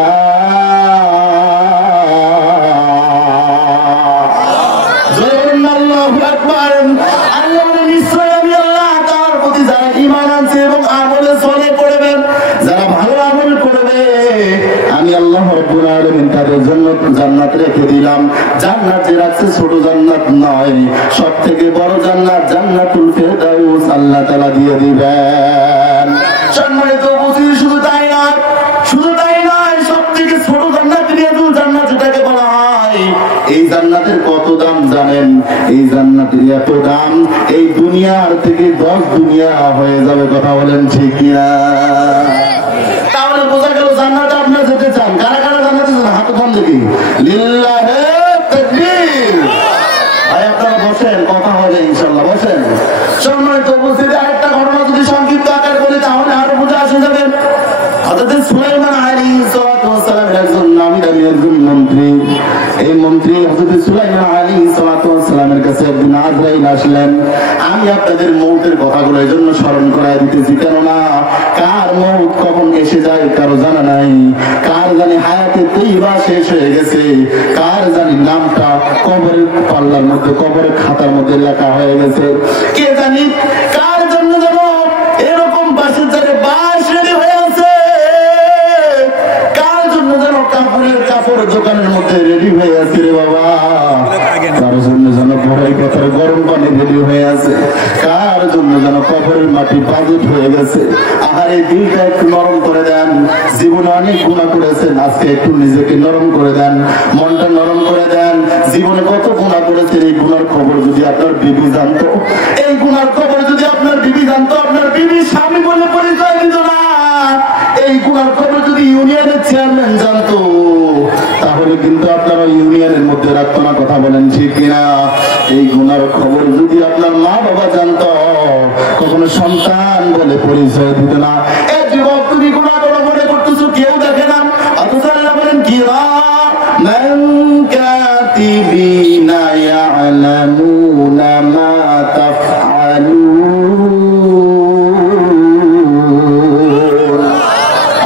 জান্নাত রেখে দিলাম। জান্নাত রাখছে ছোট জান্নাত নয়, সব থেকে বড় জান্নাত জান্নাতুল ফিরদাউস আল্লাহ তাআলা দিয়ে দিবেন। সম্মানিত উপস্থিতি, শুধু তাই নয়, শুধু তাই নয়, সব থেকে ছোট জান্নাত রিয়াদুল জান্নাত যেটাকে বলা হয়, এই জান্নাতের কত দাম জানেন? এই জান্নাতের এত দাম, এই দুনিয়ার থেকে 10 দুনিয়া হয়ে যাবে, কথা বলেন ঠিক কিনা? তাহলে বোঝা গেল জান্নাতে আপনি যেতে চান। কারা কারা জান্নাতে চান? হাত উঠান দেখি। লিল্লাহে তাকবীর। ভাই আপনারা বসেন, কথা হবে ইনশাআল্লাহ, বসেন। সম্মানিত উপস্থিতি, আরেকটা ঘটনা যদি সংক্ষিপ্ত আকারে বলি তাহলে আরো বুঝে আসে যাবে। হযরত সুলাইমান আলাইহিস সালাম একজন নামী দামি একজন মন্ত্রী। এই মন্ত্রী হযরত সুলাইমান আলাইহিস সালামের কাছে একদিন আজরাইল আসলেন। আমি আপনাদের মৌতের কথাগুলো এই জন্য স্মরণ করায় দিতেছি, কেননা কার মৌত কখন এসে যায় কারো জানা নাই, কার জানি হায়াতে তৈবা শেষ হয়ে গেছে, কার জানি নামটা কবরের পাল্লার মধ্যে, কবরের খাতার মধ্যে লেখা হয়ে গেছে, কে জানি কার জন্য যেন এরকম বাসের জায়গায় বাস রেডি হয়ে আছে, কার জন্য যেন কাপড়ের দোকানের মধ্যে রেডি হয়ে আছে রে বাবা, কার জন্য যেন বড়াই কথার গরম পানি রেডি হয়ে আছে, কার জন্য যেন কবরের মাটি বাজেট হয়ে গেছে। আর এই দিলটা একটু নরম করে দেন, জীবনে অনেক গুনাহ করেছেন, আজকে একটু নিজেকে নরম করে দেন, মনটা নরম করে দেন। জীবনে কত গুনাহ করেছেন, এই গুনার খবর যদি আপনার বিবি জানতো, এই গুনার খবর যদি আপনার বিবি জানতো, আপনার বিবি স্বামী বলে পরিচয় দিত না, এই গুনার খবর যদি ইউনিয়নের চেয়ারম্যান জানতো, তাহলে কিন্তু আপনারা ইউনিয়নের মধ্যে রাখতো না, কথা বলেন ঠিক কিনা? এই গুনার খবর যদি আপনার মা বাবা জানতো, কখনো সন্তান বলে পরিচয় দিত না। এই যুবক, তুমি গুনাহ বড় মনে করতেছো, কেউ দেখে না, অথচ আল্লাহ বলেন কিরামান কাতিবিনা ইয়ালামুনা মা তাফআলুন।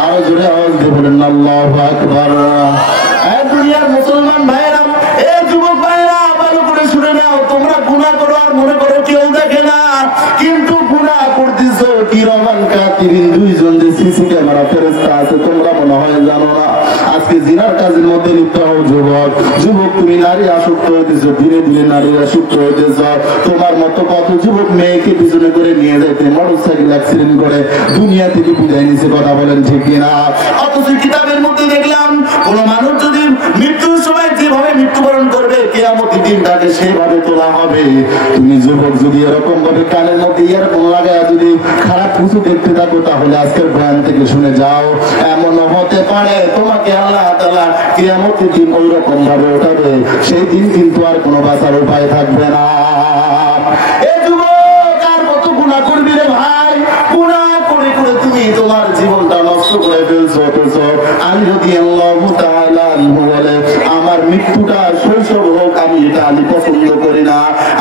আরো জোরে আওয়াজ দিয়ে বলেন আল্লাহু আকবার। এই দুনিয়ার মুসলমান ভাইরা, এই যুবক ভাইরা, ভালো করে শুনে নাও, তোমরা গুনাহ করো আর মনে করো কেউ দেখে না, কিন্তু গুনাহ করতেছো। কিরামান কাতিবিন, দুইজন যে সিসি ক্যামেরা ফেরেশতা আছে, তোমরা মনে হয় জানো না। আজকে জিনার কাজের মধ্যে লিপ্ত হও যুবক। যুবক, তুমি নারী আসক্ত হইতেছো, ধীরে ধীরে নারী আসক্ত হইতেছ। তোমার মতো কত যুবক মেয়েকে পিছনে করে নিয়ে যাইতে মোটরসাইকেল অ্যাক্সিডেন্ট করে দুনিয়া থেকে বিদায় নিছে, কথা বলেন ঠিক কিনা? অথচ কিতাবের মধ্যে দেখলাম কোন মানুষ যদি মৃত্যুর সময় যেভাবে মৃত্যুবরণ করবে, কিয়ামতের দিন তাকে সেভাবে তোলা হবে। তুমি যুবক যদি এরকম ভাবে কানের মধ্যে ইয়ারফোন লাগায় যদি খারাপ কিছু দেখতে থাকো, তাহলে আজকের বয়ান থেকে শুনে যাও, এমন হতে পারে তোমাকে আল্লাহ তাআলা কিয়ামতের দিন ওই রকম ভাবে ওঠাবে, সেই দিন কিন্তু আর কোনো বাঁচার উপায় থাকবে না। এই যুবক, আর কত গুনাহ করবি রে ভাই? গুনাহ করে করে তুমি তোমার জীবনটা নষ্ট করে ফেলছো। অথচ আলী রাদিয়াল্লাহু তাআলা আনহু বলে, আমার মৃত্যুটা শৈশব হোক, আমি এটা আলী পছন্দ করি না।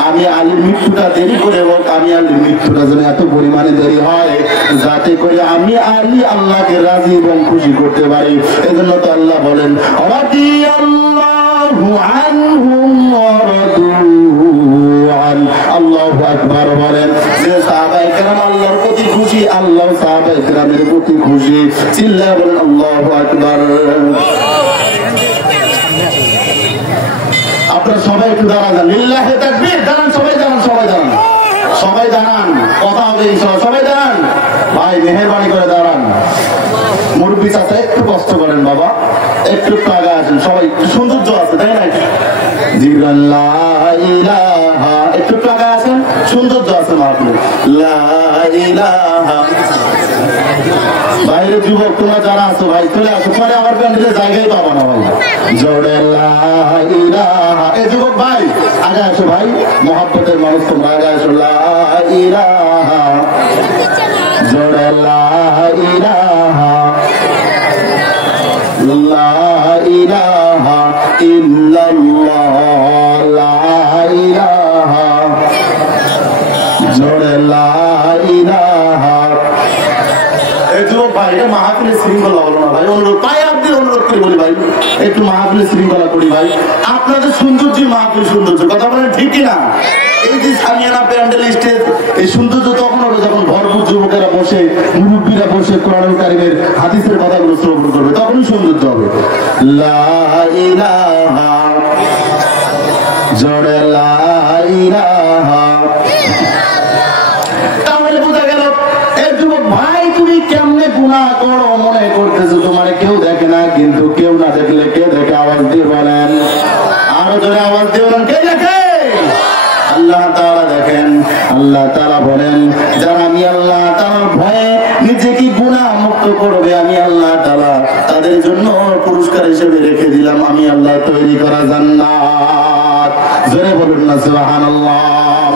আমি আলীর মৃত্যুটা দেরি করে হোক, আমি আলীর মৃত্যুটা যেন এত পরিমাণে দেরি হয়, যাতে করে আমি আলী আল্লাহকে রাজি এবং খুশি করতে পারি। এজন্য তো আল্লাহ বলেন, রাদিয়াল্লাহু আনহুম ওয়া রাদু আকবার বলেন। যে সাহাবায়ে কেরাম আল্লাহর প্রতি খুশি, আল্লাহ সাহাবায়ে কেরামের প্রতি খুশি। চিল্লায়ে বলেন আল্লাহু আকবার। আপনারা সবাই একটু দাঁড়ান, লিল্লাহি তাকবীর। দাঁড়ান সবাই, দাঁড়ান সবাই, দাঁড়ান সবাই, দাঁড়ান। কথা হবে ইনশাআল্লাহ। সবাই দাঁড়ান ভাই, মেহেরবানি করে দাঁড়ান। মুরব্বি চাচা একটু কষ্ট করেন বাবা, একটু আগে আসেন। সবাই সৌন্দর্য আছে তাই না? লা ইলাহা, একটু আগে আসেন, সৌন্দর্য আছে মাহফিলে। লা ইলাহা। বাইরে যুবক তোমরা যারা আছো ভাই চলে আসো, পরে আমার প্যান্ডেলে জায়গায় পাবো না ভাই। জোরে লা ইলাহা। এই যুবক ভাই আগে আসো ভাই, মহব্বতের মানুষ তোমরা আগে আসো। লা ইলাহা, জোরে লা ইলাহা, লা ইলাহা ইল্লাল্লাহ, লা ইলাহা, জোরে লা ইলাহা। এই যুবক ভাই, এটা মাহফিলের শৃঙ্খলা হলো না ভাই। অনুরোধ পাই আপনি, অনুরোধ করে বলি ভাই একটু মাহফিলের শৃঙ্খলা করি ভাই। আপনাদের সৌন্দর্য মাহফিল সৌন্দর্য, কথা বলেন ঠিক কিনা? এই যে সামিয়ানা প্যান্ডেল স্টেজ, এই সৌন্দর্য তখন হবে যখন ভরপুর যুবকেরা বসে, মুরব্বীরা বসে কোরআনুল কারীমের হাদিসের কথাগুলো শ্রবণ করবে, তখনই সৌন্দর্য হবে। লা ইলাহা, জোরে লা ইলাহা। তাহলে বোঝা গেল এই যুবক ভাই তুমি কেমনে গুনাহ করো মনে করতেছো তোমার কেউ দেখে না, কিন্তু কেউ না দেখলে কে দেখে? আওয়াজ দিয়ে বলেন, আরো জোরে আওয়াজ দিয়ে বলেন, কে দেখে? আল্লাহ তাআলা দেখেন। আল্লাহ তাআলা বলেন, যারা আমি আল্লাহ তাআলার ভয়ে নিজেকে গুনাহ মুক্ত করবে, আমি আল্লাহ তাআলা তাদের জন্য পুরস্কার হিসেবে রেখে দিলাম আমি আল্লাহ তৈরি করা জান্নাত। জোরে বলুন না সুবহানাল্লাহ।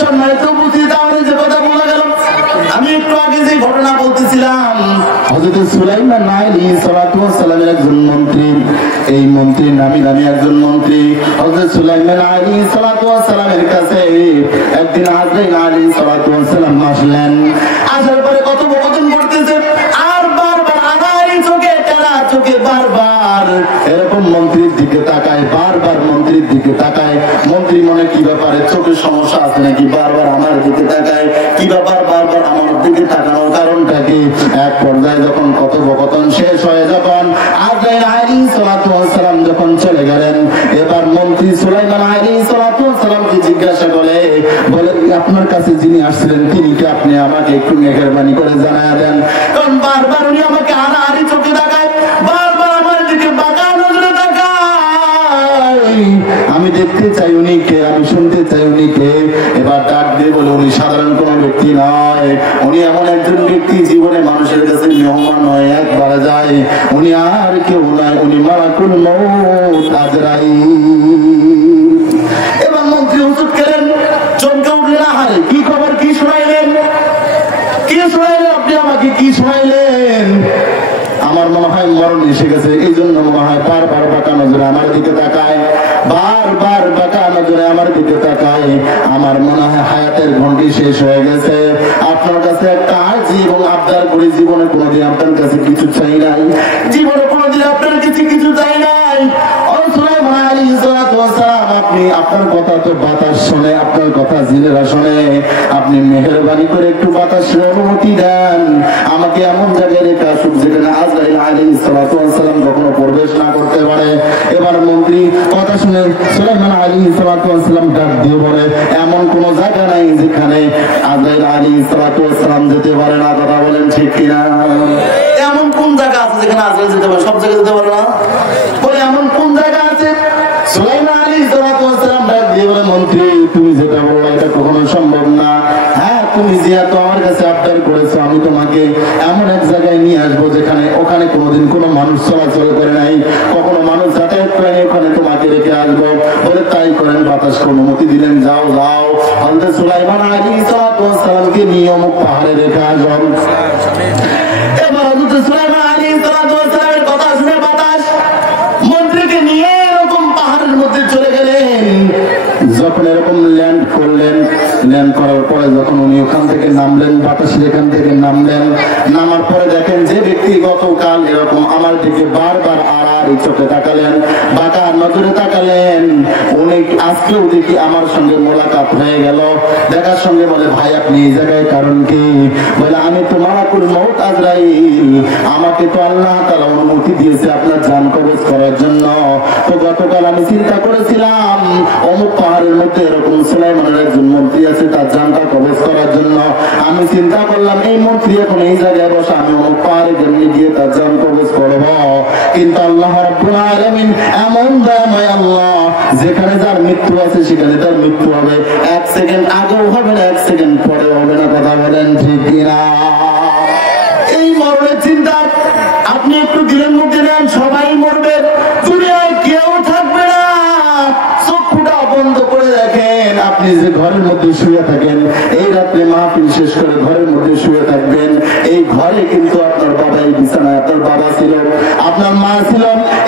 সম্মানিত উপস্থিতি, তাহলে যে কথা বলা গেল, আমি একটু আগে যে ঘটনা বলতেছিলাম, হযরত সুলাইমান আলাইহিস সালাতু ওয়াস সালামের একজন মন্ত্রী, এই মন্ত্রী নামি দামি একজন মন্ত্রী হযরত সুলাইমান আলাইহিস সালাতু ওয়াস সালামের কাছে একদিন আজরাইল আলাইহিস সালাতু ওয়াস সালাম আসলেন। আসার পরে কথোপকথন করতেছে, আর বারবার আনারি চোখে, টানা চোখে বারবার এরকম মন্ত্রীর দিকে তাকায়, বারবার মন্ত্রীর দিকে তাকায়। মন্ত্রী মনে কি ব্যাপারে, চোখের সমস্যা আছে নাকি? বারবার আমার দিকে তাকায়, কি ব্যাপার বারবার আমার দিকে তাকানোর কারণটা কি? এক পর্যায়ে যখন কথোপকথন শেষ হয়ে যখন আজরাইল আলাইহিস সালাতু ওয়াস সালাম যখন চলে গেলেন, এবার মন্ত্রী সুলাইমান আলাইহিস সালাতু ওয়াস সালামকে জিজ্ঞাসা করে, বলে আপনার কাছে যিনি আসছিলেন তিনি কি? আপনি আমাকে একটু মেহেরবানি করে জানায়া দেন, কারণ বারবার উনি আমাকে আড়াআড়ি চোখে তাকায়, বারবার আমার দিকে বাঁকা নজরে তাকায়। আমি দেখতে চাই উনি কে, আমি শুনতে চাই উনি কে। এবার ডাক দিয়ে বলে, উনি সাধারণ কোন ব্যক্তি নয়, উনি এমন একজন ব্যক্তি জীবনে মানুষের কাছে মেহমান হয়ে একবার যায়, উনি আর কেউ নয়, উনি মালাকুল মউত আজরাইল। এবার মন্ত্রী হুজুর গেলেন, চমকে উঠলেন, আহারে কি খবর, কি শোনাইলেন, কি শোনাইলেন আপনি আমাকে, কি শোনাইলেন? আমার মনে হয় মরণ এসে গেছে, এই জন্য মনে হয় বারবার বাঁকা নজরে আমার দিকে তাকায়, বারবার বাঁকা নজরে আমার দিকে তাকায়। আমার মনে হয় হায়াতের ঘন্টি শেষ হয়ে গেছে। আপনার কাছে একটা আর্জি এবং আবদার করি, জীবনে কোনোদিন আপনার কাছে কিছু চাই নাই, জীবনে কোনোদিন আপনার কাছে কিছু চাই নাই। আপনি আপনার কথা তো বাতাস শোনে, আপনার কথা জিনেরা শোনে, আপনি মেহেরবানি করে একটু বাতাসের অনুমতি দেন, আমাকে এমন জায়গায় রেখে আসুক যেখানে আজরাইল আলাইহিস সালাতু ওয়াস সালাম কখনো প্রবেশ না করতে পারে। এবার মন্ত্রী কথা শুনে সুলাইমান আলাইহিস সালাতু ওয়াস সালাম ডাক দিয়ে বলে, এমন কোন জায়গা নাই যেখানে আজরাইল আলাইহিস সালাতু ওয়াস সালাম যেতে পারে না। কথা বলেন ঠিক কিনা? এমন কোন জায়গা আছে যেখানে আজরাইল যেতে পারে? সব জায়গায় যেতে পারে না। বলে এমন কোন জায়গা আছে? সুলাইমান আলাইহিস সালাতু ওয়াস সালাম ডাক দিয়ে বলে, মন্ত্রী তুমি যেটা বললে এটা কখনো সম্ভব না। হ্যাঁ, তুমি যেহেতু আমার কাছে আবদার করেছো, আমি তোমাকে এমন এক জায়গায় নিয়ে আসবো যেখানে ওখানে কোনোদিন কোনো মানুষ চলাচল করে নাই, কখনো মানুষ যাতায়াত করে নাই, ওখানে তোমাকে রেখে আসবো। বলে তাই করেন। বাতাস অনুমতি দিলেন, যাও যাও হযরত সুলাইমান আলাইহিস সালাতু ওয়াস সালামকে নিয়ে অমুক পাহাড়ে রেখে আসো। এবার হযরত সুলাইমান আলাইহিস সালাতু ওয়াস সালামের কথা শুনে বাতাস মন্ত্রীকে নিয়ে এরকম পাহাড়ের মধ্যে চলে গেলেন। যখন এরকম ল্যান্ড করলেন, ল্যান্ড করার পরে যখন উনি ওখান থেকে নামলেন, বাতাসের এখান থেকে নামলেন, নামার পরে দেখেন যে ব্যক্তি গতকাল এরকম আমার দিকে বারবার আড়াআড়ি চোখে তাকালেন, বাঁকা নজরে তাকালেন, উনি আজকে আজকেও দেখি আমার সঙ্গে মোলাকাত হয়ে গেল। দেখার সঙ্গে বলে, ভাই আপনি এই জায়গায় কারণ কি? বলে, আমি তো মালাকুল মউত আজরাইল, আমাকে তো আল্লাহ তাআলা অনুমতি দিয়েছে আপনার জান কবজ করার জন্য। তো গতকাল আমি চিন্তা করেছিলাম অমুক পাহাড়ের মধ্যে এরকম সুলাইমানের একজন মন্ত্রী আছে, তার জানটা কবজ করার জন্য। আমি চিন্তা করলাম এই মন্ত্রী এখন এই জায়গায় বসে, আমি অমুক পাহাড়ে গিয়ে তার জান কবজ করব। কিন্তু আল্লাহ রাব্বুল আলামিন এমন দয়াময় আল্লাহ, যেখানে যার মৃত্যু আছে সেখানে তার মৃত্যু হবে। 1 সেকেন্ড আগেও হবে না, 1 সেকেন্ড পরেও হবে না। কথা বলেন ঠিক কিনা? এই মরণের চিন্তা আপনি একটু দিলের মধ্যে নেন, সবাই মরবে, দুনিয়ায় কেউ থাকবে না। চক্ষুটা বন্ধ করে দেখেন, আপনি যে ঘরের মধ্যে শুয়ে থাকেন, এই রাত্রে মাহফিল শেষ করে ঘরের মধ্যে শুয়ে থাকবেন। এই ঘরে কিন্তু আপনার বাবা, এই বিছানায় আপনার বাবা ছিল, আপনার মা ছিল,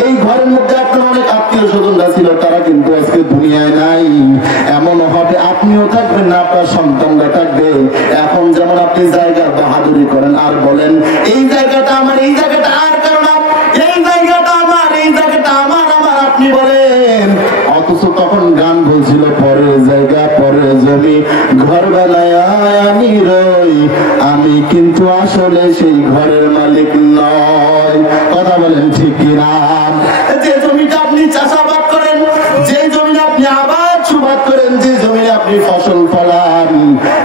এই ঘরের মধ্যে আপনার অনেক আত্মীয় স্বজনরা ছিল, তারা কিন্তু আজকে দুনিয়ায় নাই। এমন হবে আপনিও থাকবেন না, আপনার সন্তানরা থাকবে। এখন যেমন আপনি জায়গা বাহাদুরি করেন আর বলেন এই জায়গাটা আমার, এই জায়গাটা আর কারণ এই জায়গাটা আমার, এই জায়গাটা আমার আমার আপনি বলেন। অথচ তখন গান বলছিল, পরের জায়গা পরের জমি ঘর বানায় আমি রই, আমি কিন্তু আসলে সেই ঘরের মালিক নয়। কথা বলেন ঠিক কিনা? যে জমিটা আপনি চাষাবাদ করেন, যে জমিটা আপনি আবাদ সুবাদ করেন, যে জমিনে আপনি ফসল ফলান,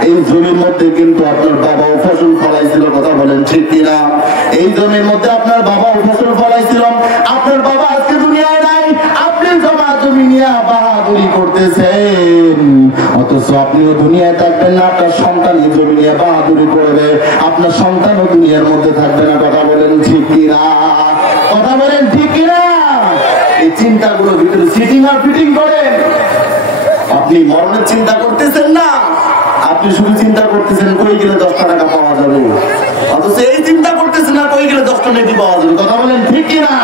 এই জমির মধ্যে কিন্তু আপনার বাবাও ফসল ফলাইছিল। কথা বলেন ঠিক কিনা? এই জমির মধ্যে আপনার বাবাও ফসল ফলাইছিল। আপনার বাবা আজকে দুনিয়ায় নাই, আপনি জমা জমি নিয়ে বাহাদুরি করতেছেন। অথচ আপনিও দুনিয়ায় থাকবেন না, আপনার সন্তান এই জমি নিয়ে বাহাদুরি করবে, আপনার সন্তানও দুনিয়ার মধ্যে থাকবে না। কথা বলেন ঠিক কিনা? কথা বলেন ঠিক কিনা? এই চিন্তাগুলো ভিতরে সিটিং আর ফিটিং করেন। আপনি মরণের চিন্তা করতেছেন না, আপনি শুধু চিন্তা করতেছেন কই গেলে 10 টাকা পাওয়া যাবে। অথচ এই চিন্তা করতেছেন না কই গেলে 10টা নেকি পাওয়া যাবে। কথা বলেন ঠিক কিনা?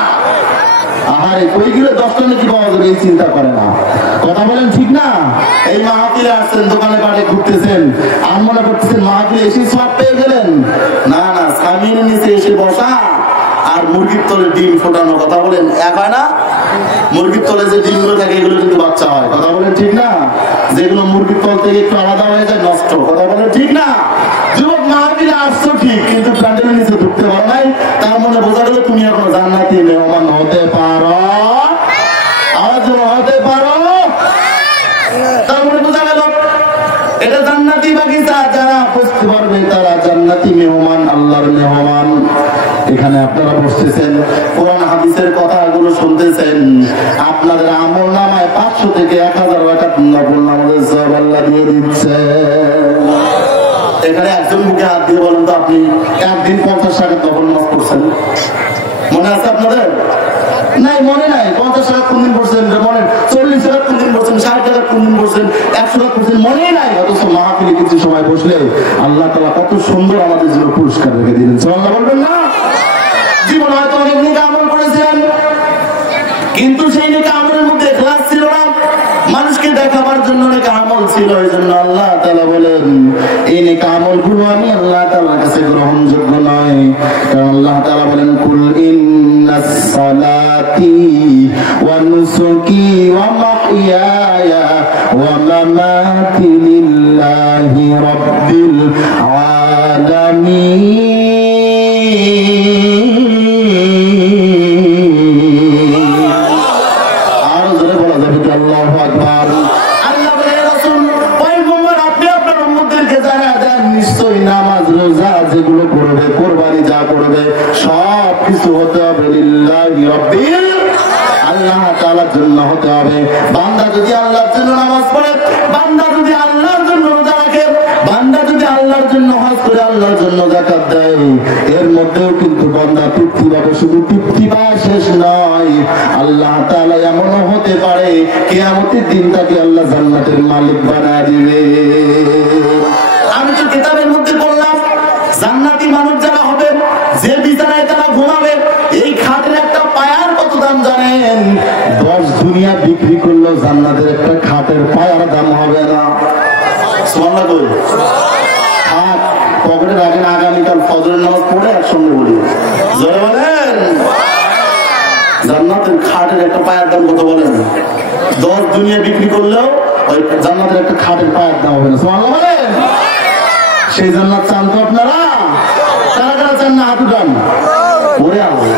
আহারে, কই গেলে 10টা নেকি পাওয়া যাবে এই চিন্তা করে না। কথা বলেন ঠিক না? এই মাহফিলে আসছেন, দোকানে পাটে ঘুরতেছেন, আর মনে করতেছেন মাহফিলে এসে সব পেয়ে গেলেন। না না, সামিনের নিচে এসে বসা আর মুরগির তলে ডিম ফোটানো, কথা বলেন এক হয় না? মুরগির তলে যে ডিমগুলো থাকে এগুলো কিন্তু বাচ্চা হয়। কথা বলেন ঠিক না? যেগুলো মুরগির তল থেকে একটু আলাদা হয়ে যায় নষ্ট। কথা বলেন ঠিক না? যুবক মাহফিলে আসছো ঠিক, কিন্তু প্যান্ডেলের নিচে ঢুকতে পারো নাই, তার মনে বোঝা গেল তুমি এখন জান্নাতি মেহমান হতে পারো, আজ হতে পারো। তার মনে বোঝা গেল এটা জান্নাতি বাগিচা, যারা বুঝতে পারবে তারা জান্নাতি মেহমান, আল্লাহর মেহমান। এখানে আপনারা বসতেছেন, কোরআন হাদিসের কথাগুলো শুনতেছেন, আপনাদের আমল নামায় 500 থেকে 1000 রাকাত নফল নামাজের সওয়াব আল্লাহ দিয়ে দিচ্ছে। এখানে একজন মুখে হাত দিয়ে বলেন তো, আপনি একদিন 50 রাকাত নফল নামাজ পড়ছেন? মনে আছে আপনাদের? নাই, মনে নাই। 50 রাকাত কোন দিন পড়ছেন? মনে 40 রাকাত কোন দিন পড়ছেন? 60 রাকাত কোন দিন পড়ছেন? 100 রাকাত পড়ছেন? মনে নাই। অথচ মাহফিলে কিছু সময় বসলে আল্লাহ তাআলা কত সুন্দর আমাদের জন্য পুরস্কার রেখে দিলেন। সুবহানাল্লাহ বলবেন না? জীবন হয়তো অনেক নেক আমল করেছেন, কিন্তু সেই নেক আমলের মধ্যে ইখলাস ছিল না, মানুষকে দেখাবার জন্য নেক আমল ছিল। এই জন্য আল্লাহ তাআলা বলেন এই নেক আমলগুলো আমি আল্লাহ তাআলার কাছে গ্রহণযোগ্য নয়। কারণ আল্লাহ তাআলা বলেন, কুল ইন্নাস সালাতি ওয়া নুসুকি ওয়া মাহইয়ায়া ওয়া মামাতি লিল্লাহি রাব্বিল আলামিন। যেগুলো করবে, কোরবানি যা করবে, সব কিছু হতে হবে লিল্লাহি রাব্বিল, আল্লাহ তাআলার জন্য হতে হবে। বান্দা যদি আল্লাহর জন্য নামাজ পড়ে, বান্দা যদি আল্লাহর জন্য রোজা রাখে, বান্দা যদি আল্লাহর জন্য হজ করে, আল্লাহর জন্য যাকাত দেয়, এর মধ্যেও কিন্তু বান্দা তৃপ্তি পাবে। শুধু তৃপ্তি পাওয়া শেষ নয়, আল্লাহ তাআলা এমনও হতে পারে কিয়ামতের দিন তাকে আল্লাহ জান্নাতের মালিক বানায় দিবে। আমি তো কিতাবের মধ্যে পড়লাম, জান্নাতি মানুষ যারা হবে, যে বিছানায় তারা ঘুমাবে, এই খাটের একটা পায়ার কত দাম জানেন? 10 দুনিয়া বিক্রি করলেও জান্নাতের একটা খাটের পায়ার দাম হবে না। সুবহানাল্লাহ। খাট পকেটে রাখেন, আগামীকাল ফজরের নামাজ পড়ে একসঙ্গে বলি, জোরে বলেন। জান্নাতের খাটের একটা পায়ের দাম কত বলেন? 10 দুনিয়া বিক্রি করলেও ওই জান্নাতের একটা খাটের পায়ের দাম হবে না। সুবহানাল্লাহ বলেন। সেই জান্নাত চান তো আপনারা? কারা কারা চান না হাত উঠান। ওরে আল্লাহ,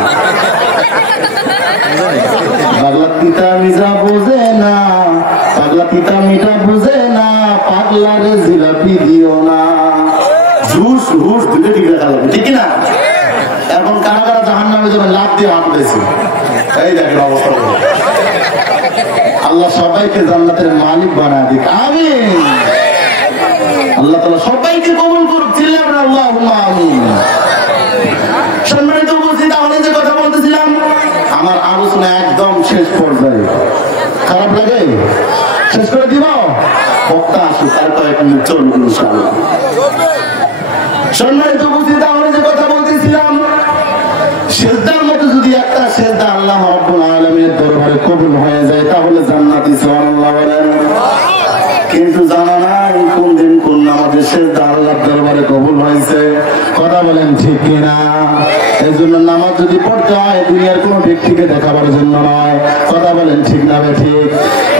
পাগলা পিতা মিজা বুঝে না, পাগলা পিতা মিঠা বুঝে না, পাগলা রে জিলাপি দিও না। জুস হুস দুটো ঠিক রাখা লাগবে, ঠিক না? এখন কারা কারা জাহান্নামে যাবেন লাভ দিয়ে হাত উঠেছে? এই দেখেন অবস্থা। আল্লাহ সবাইকে জান্নাতের মালিক বানায় দিক, আমিন। আল্লাহ তাআলা সবাইকে কবুল করুক, চিল্লাবেন আল্লাহুম্মা আমিন। সম্মানিত উপস্থিতি, আমি যে কথা বলতেছিলাম, আমার আলোচনা একদম শেষ পর্যায়ে। খারাপ লাগে? শেষ করে দিব? বক্তা আসুক, আর কয়েক মিনিট চলুন ইনশাআল্লাহ। সম্মানিত উপস্থিতি, আমি যে কথা বলতেছিলাম, সেজদার মতো যদি একটা সেজদা আল্লাহ রাব্বুল আলামিনের দরবারে কবুল হয়ে যায় তাহলে জান্নাতি। সুবহানাল্লাহ বলেন। কিন্তু জানা নাই কোন দিন কোন নামাজের সেজদা আল্লাহর দরবারে কবুল হয়েছে। কথা বলেন ঠিক কিনা? এই জন্য নামাজ যদি পড়তে হয় দুনিয়ার কোনো ব্যক্তিকে দেখাবার জন্য নয়। কথা বলেন ঠিক না ঠিক?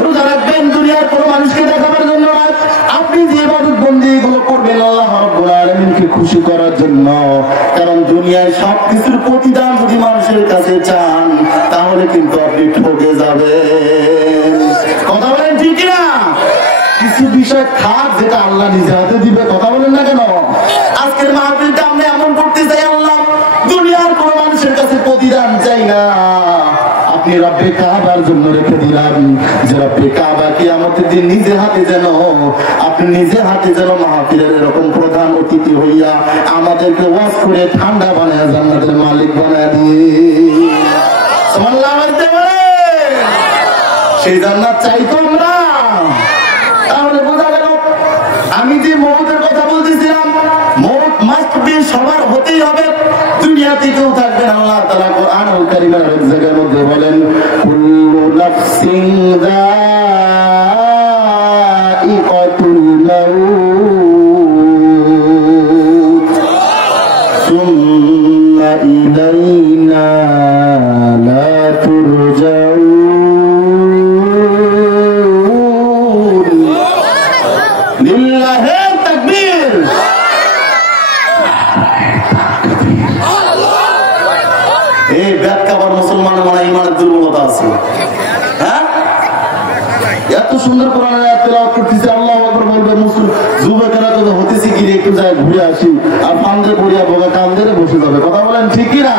রোজা রাখবেন দুনিয়ার কোনো মানুষকে দেখাবার জন্য নয়। আপনি যে ইবাদত বন্দেগী গুলো করবেন আল্লাহ রাব্বুল আলামিনকে খুশি করার জন্য। কারণ দুনিয়ায় সবকিছুর প্রতিদান যদি মানুষের কাছে চান তাহলে কিন্তু আপনি ঠকে যাবেন। কথা বলেন ঠিক কিনা? কিছু বিষয় থাক যেটা আল্লাহ নিজে হাতে দিবে। কথা বলেন না কেন? আজকের মাহফিলটা আমরা এমন করতে চাই, আল্লাহ দুনিয়ার কোন মানুষের কাছে প্রতিদান চাই না। আপনি রব্বে কাবার জন্য রেখে দিলাম যে রব্বে কাবা কিয়ামতের দিন নিজে হাতে যেন আপনি নিজে হাতে যেন মাহফিলের এরকম প্রধান অতিথি হইয়া আমাদেরকে ওয়াজ করে ঠান্ডা বানায় জান্নাতের মালিক বানায় দিয়ে সুবহানাল্লাহ বলতে পারে। সেই জান্নাত চাই তো আমরা। তাহলে বোঝা গেল আমি যে মওতের কথা বলতেছিলাম, মওত মাস্ট বি, সবার হতেই হবে। দুনিয়াতে কেউ থাকবে না। আল্লাহ তাআলা কোরআনুল কারীমের এক জায়গার মধ্যে বলেন, কুল্লু নাফসিন যায়িকাতুল মাউত সুম্মা ইলাইনা লা তুরজাউন। লিল্লাহি তাকবীর। এই ব্যাখ্যাবার মুসলমানের মনে ইমানের দুর্বলতা আছে। হ্যাঁ, এত সুন্দর কোরআনের আয়াত তেলাওয়াত করতেছে, আল্লাহু আকবার বলবে, মুসলিম যুবকেরা তো হতেছে কি রে, একটু যায় ঘুরে আসি, আর ফান্দে পড়িয়া বগা কান্দে বসে যাবে। কথা বলেন ঠিক কি না?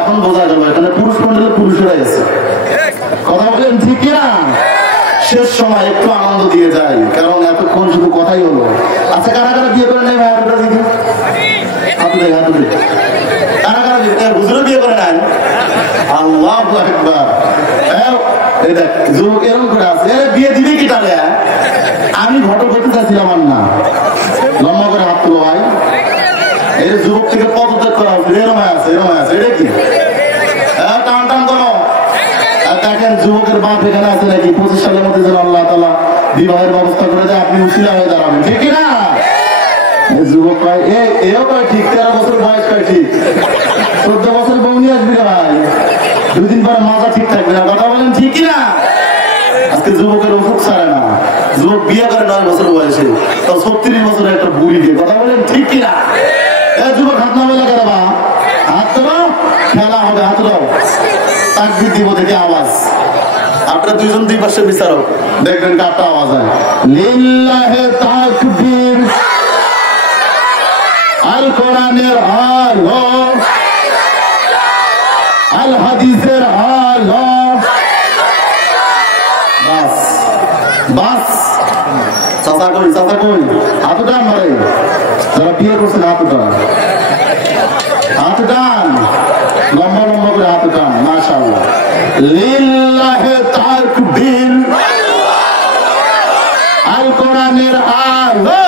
এখন বোঝা গেল এখানে পুরুষ মন্ডলে পুরুষেরাই আছে। কথা বলেন ঠিক না? শেষ সময় একটু আনন্দ দিয়ে যায়, কারণ এতক্ষণ শুধু কথাই হলো। আচ্ছা, কারা কারা বিয়ে করে নেই? ভাই দিকে হাতে দেখ, হাতে দেখ। কারা কারা হুজুরও বিয়ে করে নাই? আল্লাহু আকবার। এই দেখ যুবক এরকম করে আছে, বিয়ে দিবে কি তাহলে? আমি ঘটক হতে চাচ্ছিলাম আর না। লম্বা করে হাত তুলো ভাই। এই যুবক থেকে পদত্যাগ করা হচ্ছে, এরম আছে, এরম আছে। এটা কি টান টান করো? দেখেন যুবকের বাপ এখানে আছে নাকি? 25 সালের মধ্যে যেন আল্লাহ তাআলা বিবাহের ব্যবস্থা করে দেয়, আপনি উসিলা হয়ে দাঁড়াবেন, ঠিক না? যুবক ভাই এও কয় ঠিক, 13 বছর বয়স কয় ঠিক, 14 বছর বউ নিয়ে আসবি ভাই, 2 দিন পরে মাজা ঠিক থাকবে না। কথা বলেন ঠিক না? আজকে যুবকের ওষুধ ছাড়ে না। যুবক বিয়ে করে 9 বছর বয়সে, তো 36 বছরের একটা বুড়ি দিয়ে। কথা বলেন ঠিক কিনা? যুবক হাত নামে লাগে বা হাত তো খেলা হবে, হাত দাও, তাকবীর দিব দেখে আওয়াজ। আপনারা দুইজন দুই পাশে বিচারক, দেখবেন কারটা আওয়াজ হয়। লিল্লাহি তাকবীর, আল কোরআনের হাল, আল হাদিসের হাল। বাস বাস, চাচা কই, চাচা কই? হাত উঠান ভাই, যারা বিয়ে করছেন হাত উঠান, হাত উঠান, লম্বা লম্বা করে হাত উঠান। মাশাআল্লাহ। লিল্লাহি তাকবীর, আল কোরআনের আলো।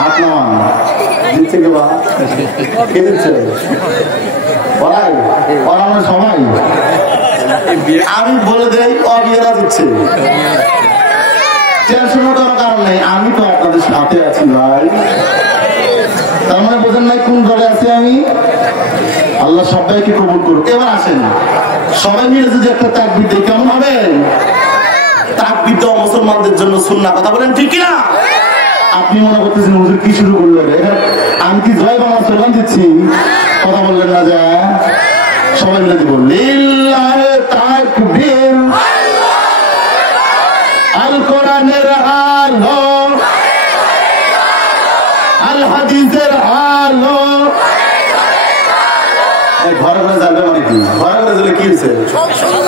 হাত নামান দিচ্ছে কে বা? কে দিচ্ছে? সবাই আমি বলে দেই অবিয়েরা দিচ্ছে, টেনশন করার কারণ নেই, আমি তো আপনাদের সাথে আছি ভাই। তার মানে বোঝেন নাই কোন দলে আছি আমি। আল্লাহ সবাইকে কবুল করুক। এবার আসেন সবাই মিলে যদি একটা তাকবীর দেই কেমন হবে? তাকবীর তো মুসলমানদের জন্য সুন্নাহ, কথা বলেন ঠিক কিনা? আপনি মনে করতেছেন হুজুর কি শুরু করলো? আমি কি জয় বাংলা স্লোগান দিচ্ছি? কথা বললেন না যা, সবাই মিলে দিব লিল্লাহে তাকবীর, আল কোরআনের আলো, আল হাদিসের আলো। ঘরে ঘরে যাবে মানে কি? ঘরে ঘরে গেলে কি হয়েছে?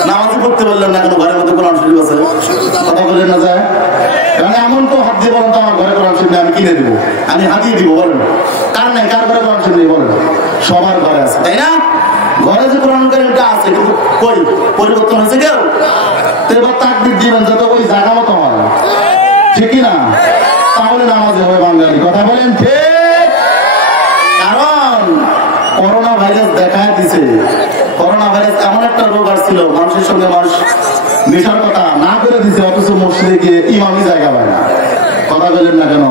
নামাজই পড়তে বললেন না কেন? ঘরের মধ্যে কোরআন শরীফ আছে, কথা বললেন না যায়। কারণ এমন তো হাত দিয়ে বলেন তো আমার ঘরে কোরআন শরীফ আমি কিনে দিব, আমি হাতিয়ে দিব, বলেন কার নাই? কার ঘরে কোরআন শরীফ বলেন? সবার ঘরে আছে, তাই না? ঘরে যে কোরআন কারীমটা আছে কিন্তু কই পরিবর্তন হয়েছে কেউ? তো এবার তাকবীর দিবেন যাতে ওই জায়গা মতো হয়, ঠিক না? তাহলে নামাজে হবে বাঙালি, কথা বলেন ঠিক? কারণ করোনা ভাইরাস দেখায় দিছে। করোনা ভাইরাস এমন একটা রোগ আসছিল, মানুষের সঙ্গে মানুষ মেশার কথা না করে দিছে, অথচ মসজিদে গিয়ে ইমামি জায়গা পায় না, কথা বলেন না কেন?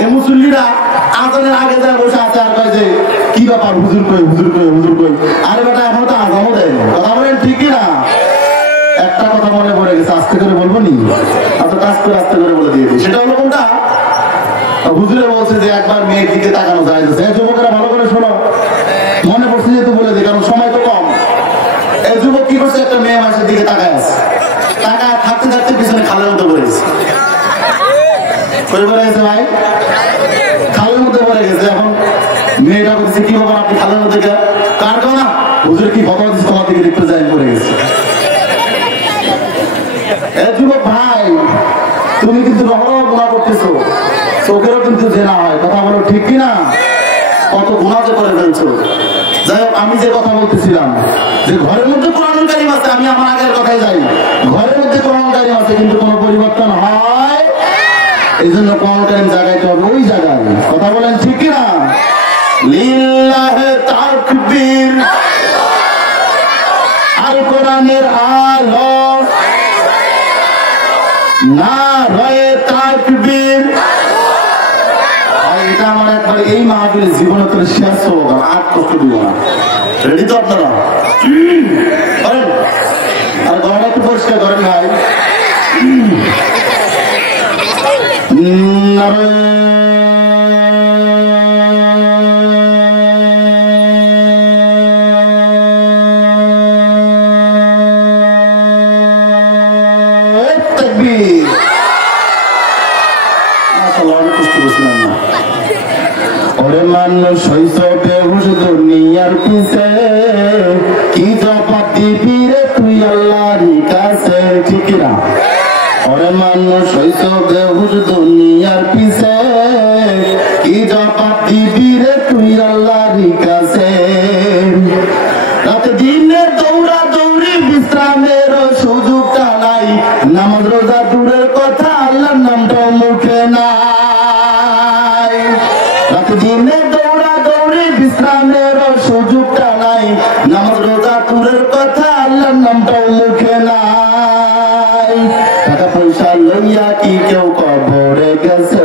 এই মুসল্লিরা আজানের আগে যায় বসে আছে আর কয় যে কি ব্যাপার হুজুর কই, হুজুর কই, হুজুর কই। আরে বেটা এখন তো আজানও দেয়নি, কথা বলেন ঠিকই না? একটা কথা মনে পড়ে গেছে, আস্তে করে বলবো নি? আচ্ছা আস্তে আস্তে করে বলে দিয়েছি। সেটা হলো কোনটা? হুজুরে বলছে যে একবার মেয়ের দিকে তাকানো যায়। যুবকেরা ভালো করে শোনো, মনে পড়ছে যেহেতু বলে দিই, কারণ সময় তো কম। এই যুবক কি করছে? একটা মেয়ে মানুষের দিকে তাকায় আছে, তাকায় থাকতে থাকতে পিছনে খালের মধ্যে পড়ে গেছে। কই পড়ে গেছে ভাই? খালের মধ্যে পড়ে গেছে। এখন মেয়েটা বলছে কি বাবা আপনি খালের মধ্যে কার কেউ না? হুজুর কি ফটো দিচ্ছে তোমার দিকে লিখতে যায়, পড়ে গেছে। যুবক ভাই তুমি কিন্তু রহরহ গুনাহ করতেছো, চোখেরও কিন্তু জেনা হয়, কথা বলো ঠিক কিনা? কত গুনাহ যে করে ফেলছো। যাই হোক, আমি যে কথা বলতেছিলাম যে ঘরের মধ্যে কোরআন কারীম আছে, আমি আমার আগের কথায় যাই। ঘরের মধ্যে কোরআন কারীম আছে কিন্তু কোনো পরিবর্তন হয়, এই জন্য কোরআন কারীম জায়গাতে হবে ওই জায়গায়, কথা বলেন ঠিক কিনা? লিল্লাহে তাকবীর, আল কোরআনের আলো, নারায়ে তাকবীর। এটা আমার একবার এই মাহফিলের জীবনে তোর শেষ স্লোগান, আর কষ্ট দিব না। রেডি তো আপনারা? আর গলাটা একটু পরিষ্কার করেন ভাই। মানুষ হইছ বেহুশ দুনিয়ার পিছে, কি জবাব দিবি রে তুই আল্লাহর কাছে, ঠিক না? ওরে মানুষ হইছ বেহুশ দুনিয়ার পিছে, কি জবাব দিবি রে তুই আল্লাহর কাছে। রাতে দিনে দৌড়া দৌড়ি বিশ্রামের সুযোগটা নাই, নামাজ রোজা দূরের কথা আল্লাহর নামটাও মুখে নাই। রাতে দিনে দৌড়া দৌড়ি বিশ্রামের সুযোগটা নাই, নামাজ রোজা দূরের কথা আল্লাহর নামটাও মুখে নাই। টাকা পয়সা লইয়া কি কেউ কবরে গেছে,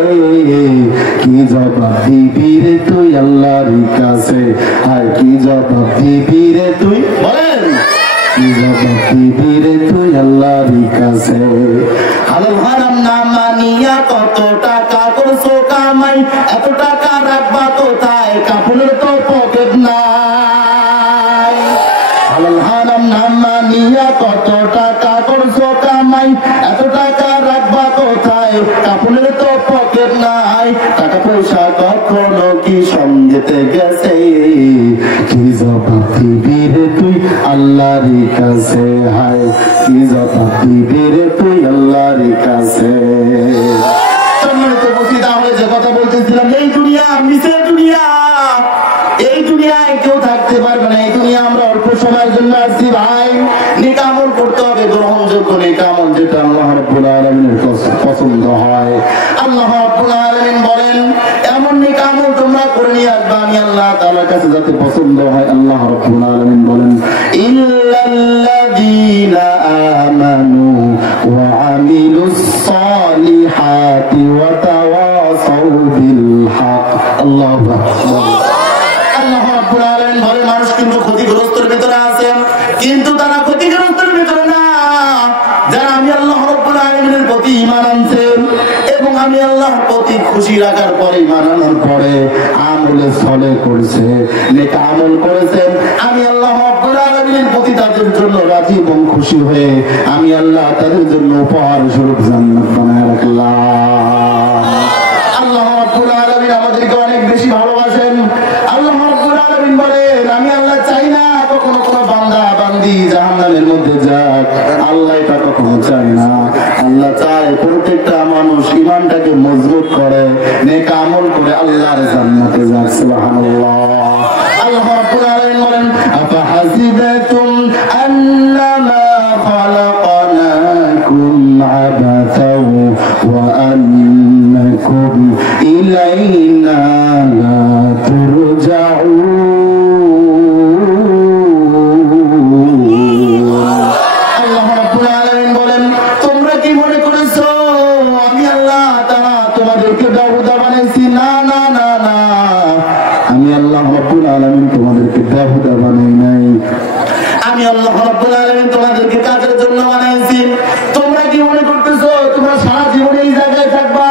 কি জবাব দিবি রে তুই আল্লাহর কাছে, আর কি জবাব দিবি রে তুই, বলেন কি জবাব দিবি রে তুই আল্লাহর কাছে। হালাল হারাম না মানিয়া কত টাকা করছো কামাই, এত টাকা রাখবা কোথায়, কাপড়ের তো পকেট নাই। হালাল হারাম না মানিয়া কত টাকা করছো কামাই, এত টাকা রাখবা কোথায়, কাপড়ের তো পকেট নাই। টাকা পয়সা কখনো কি সঙ্গেতে গেছে, কি জবাব দিবি রে তুই আল্লাহর কাছে, হায় কি জবাব দিবি রে তুই আল্লাহর কাছে। যে কথা বলতেছিলাম, এই দুনিয়া মিছের দুনিয়া, এই দুনিয়ায় কেউ থাকতে পারবে না। এই দুনিয়া আমরা অল্প সময়ের জন্য আসছি ভাই। নেক আমল করতে হবে, গ্রহণযোগ্য নেক আমল, যেটা আল্লাহ রাব্বুল আলামিনের পছন্দ হয়। আল্লাহ রাব্বুল আলামিন বলেন এমন নেক আমল তোমরা করে নিয়ে আসবে, আমি আল্লাহ তাআলার কাছে যাতে পছন্দ হয়। আল্লাহ রাব্বুল আলামিন বলেন ইল্লাল্লাযীনা আমানু ওয়া আমিলুস সালিহাতি ওয়া তাওয়াসাউ বিল হক। আল্লাহু আকবার। আল্লাহ রাব্বুল আলামিন বলেন মানুষ কিন্তু ক্ষতিগ্রস্তের ভিতরে আছে, কিন্তু তারা ক্ষতিগ্রস্তের ভিতরে না যারা আমি আল্লাহ রাব্বুল আলামিনের প্রতি ঈমান আনছে এবং আমি আল্লাহর প্রতি খুশি রাখার পরে ঈমান আনার পরে আমলে সলে করেছে, নেক আমল করেছে, আমি আল্লাহ রাব্বুল আলামিনের প্রতি তাদের জন্য রাজি এবং খুশি হয়ে আমি আল্লাহ তাদের জন্য উপহার স্বরূপ জান্নাত বানায় রাখলাম। আল্লাহ রাব্বুল আলামিন আমাদেরকে অনেক বেশি ভালোবাসেন। আল্লাহ রাব্বুল আলামিন বলেন আমি আল্লাহ চাই না কখনো কোনো বান্দা বান্দি জাহান্নামের মধ্যে যাক, আল্লাহ এটা কখনো চায় না। আল্লাহ চায় প্রত্যেকটা মানুষ ঈমানটাকে মজবুত করে, নেক আমল করে আল্লাহর জান্নাতে যাক। সুবহানাল্লাহ। আল্লাহ রাব্বুল আলামিন বলেন আফাহাসিবাতুম আন্নামা খালাকনাকুম আবাসাও ওয়া আন্নাকুম ইলাইনা লা তুরজাউন। আল্লাহ রাব্বুল আলামিন বলেন তোমরা কি মনে করেছো আমি আল্লাহ তাআলা তোমাদেরকে বেহুদা বানাইছি? না না না না, আমি আল্লাহ রাব্বুল আলামিন তোমাদেরকে বেহুদা বানাই নাই। আমি আল্লাহ রাব্বুল আলামিন তোমাদেরকে কাজের জন্য বানাইছি। তোমরা কি মনে করতেছো তোমরা সারা জীবন এই জায়গায় থাকবা,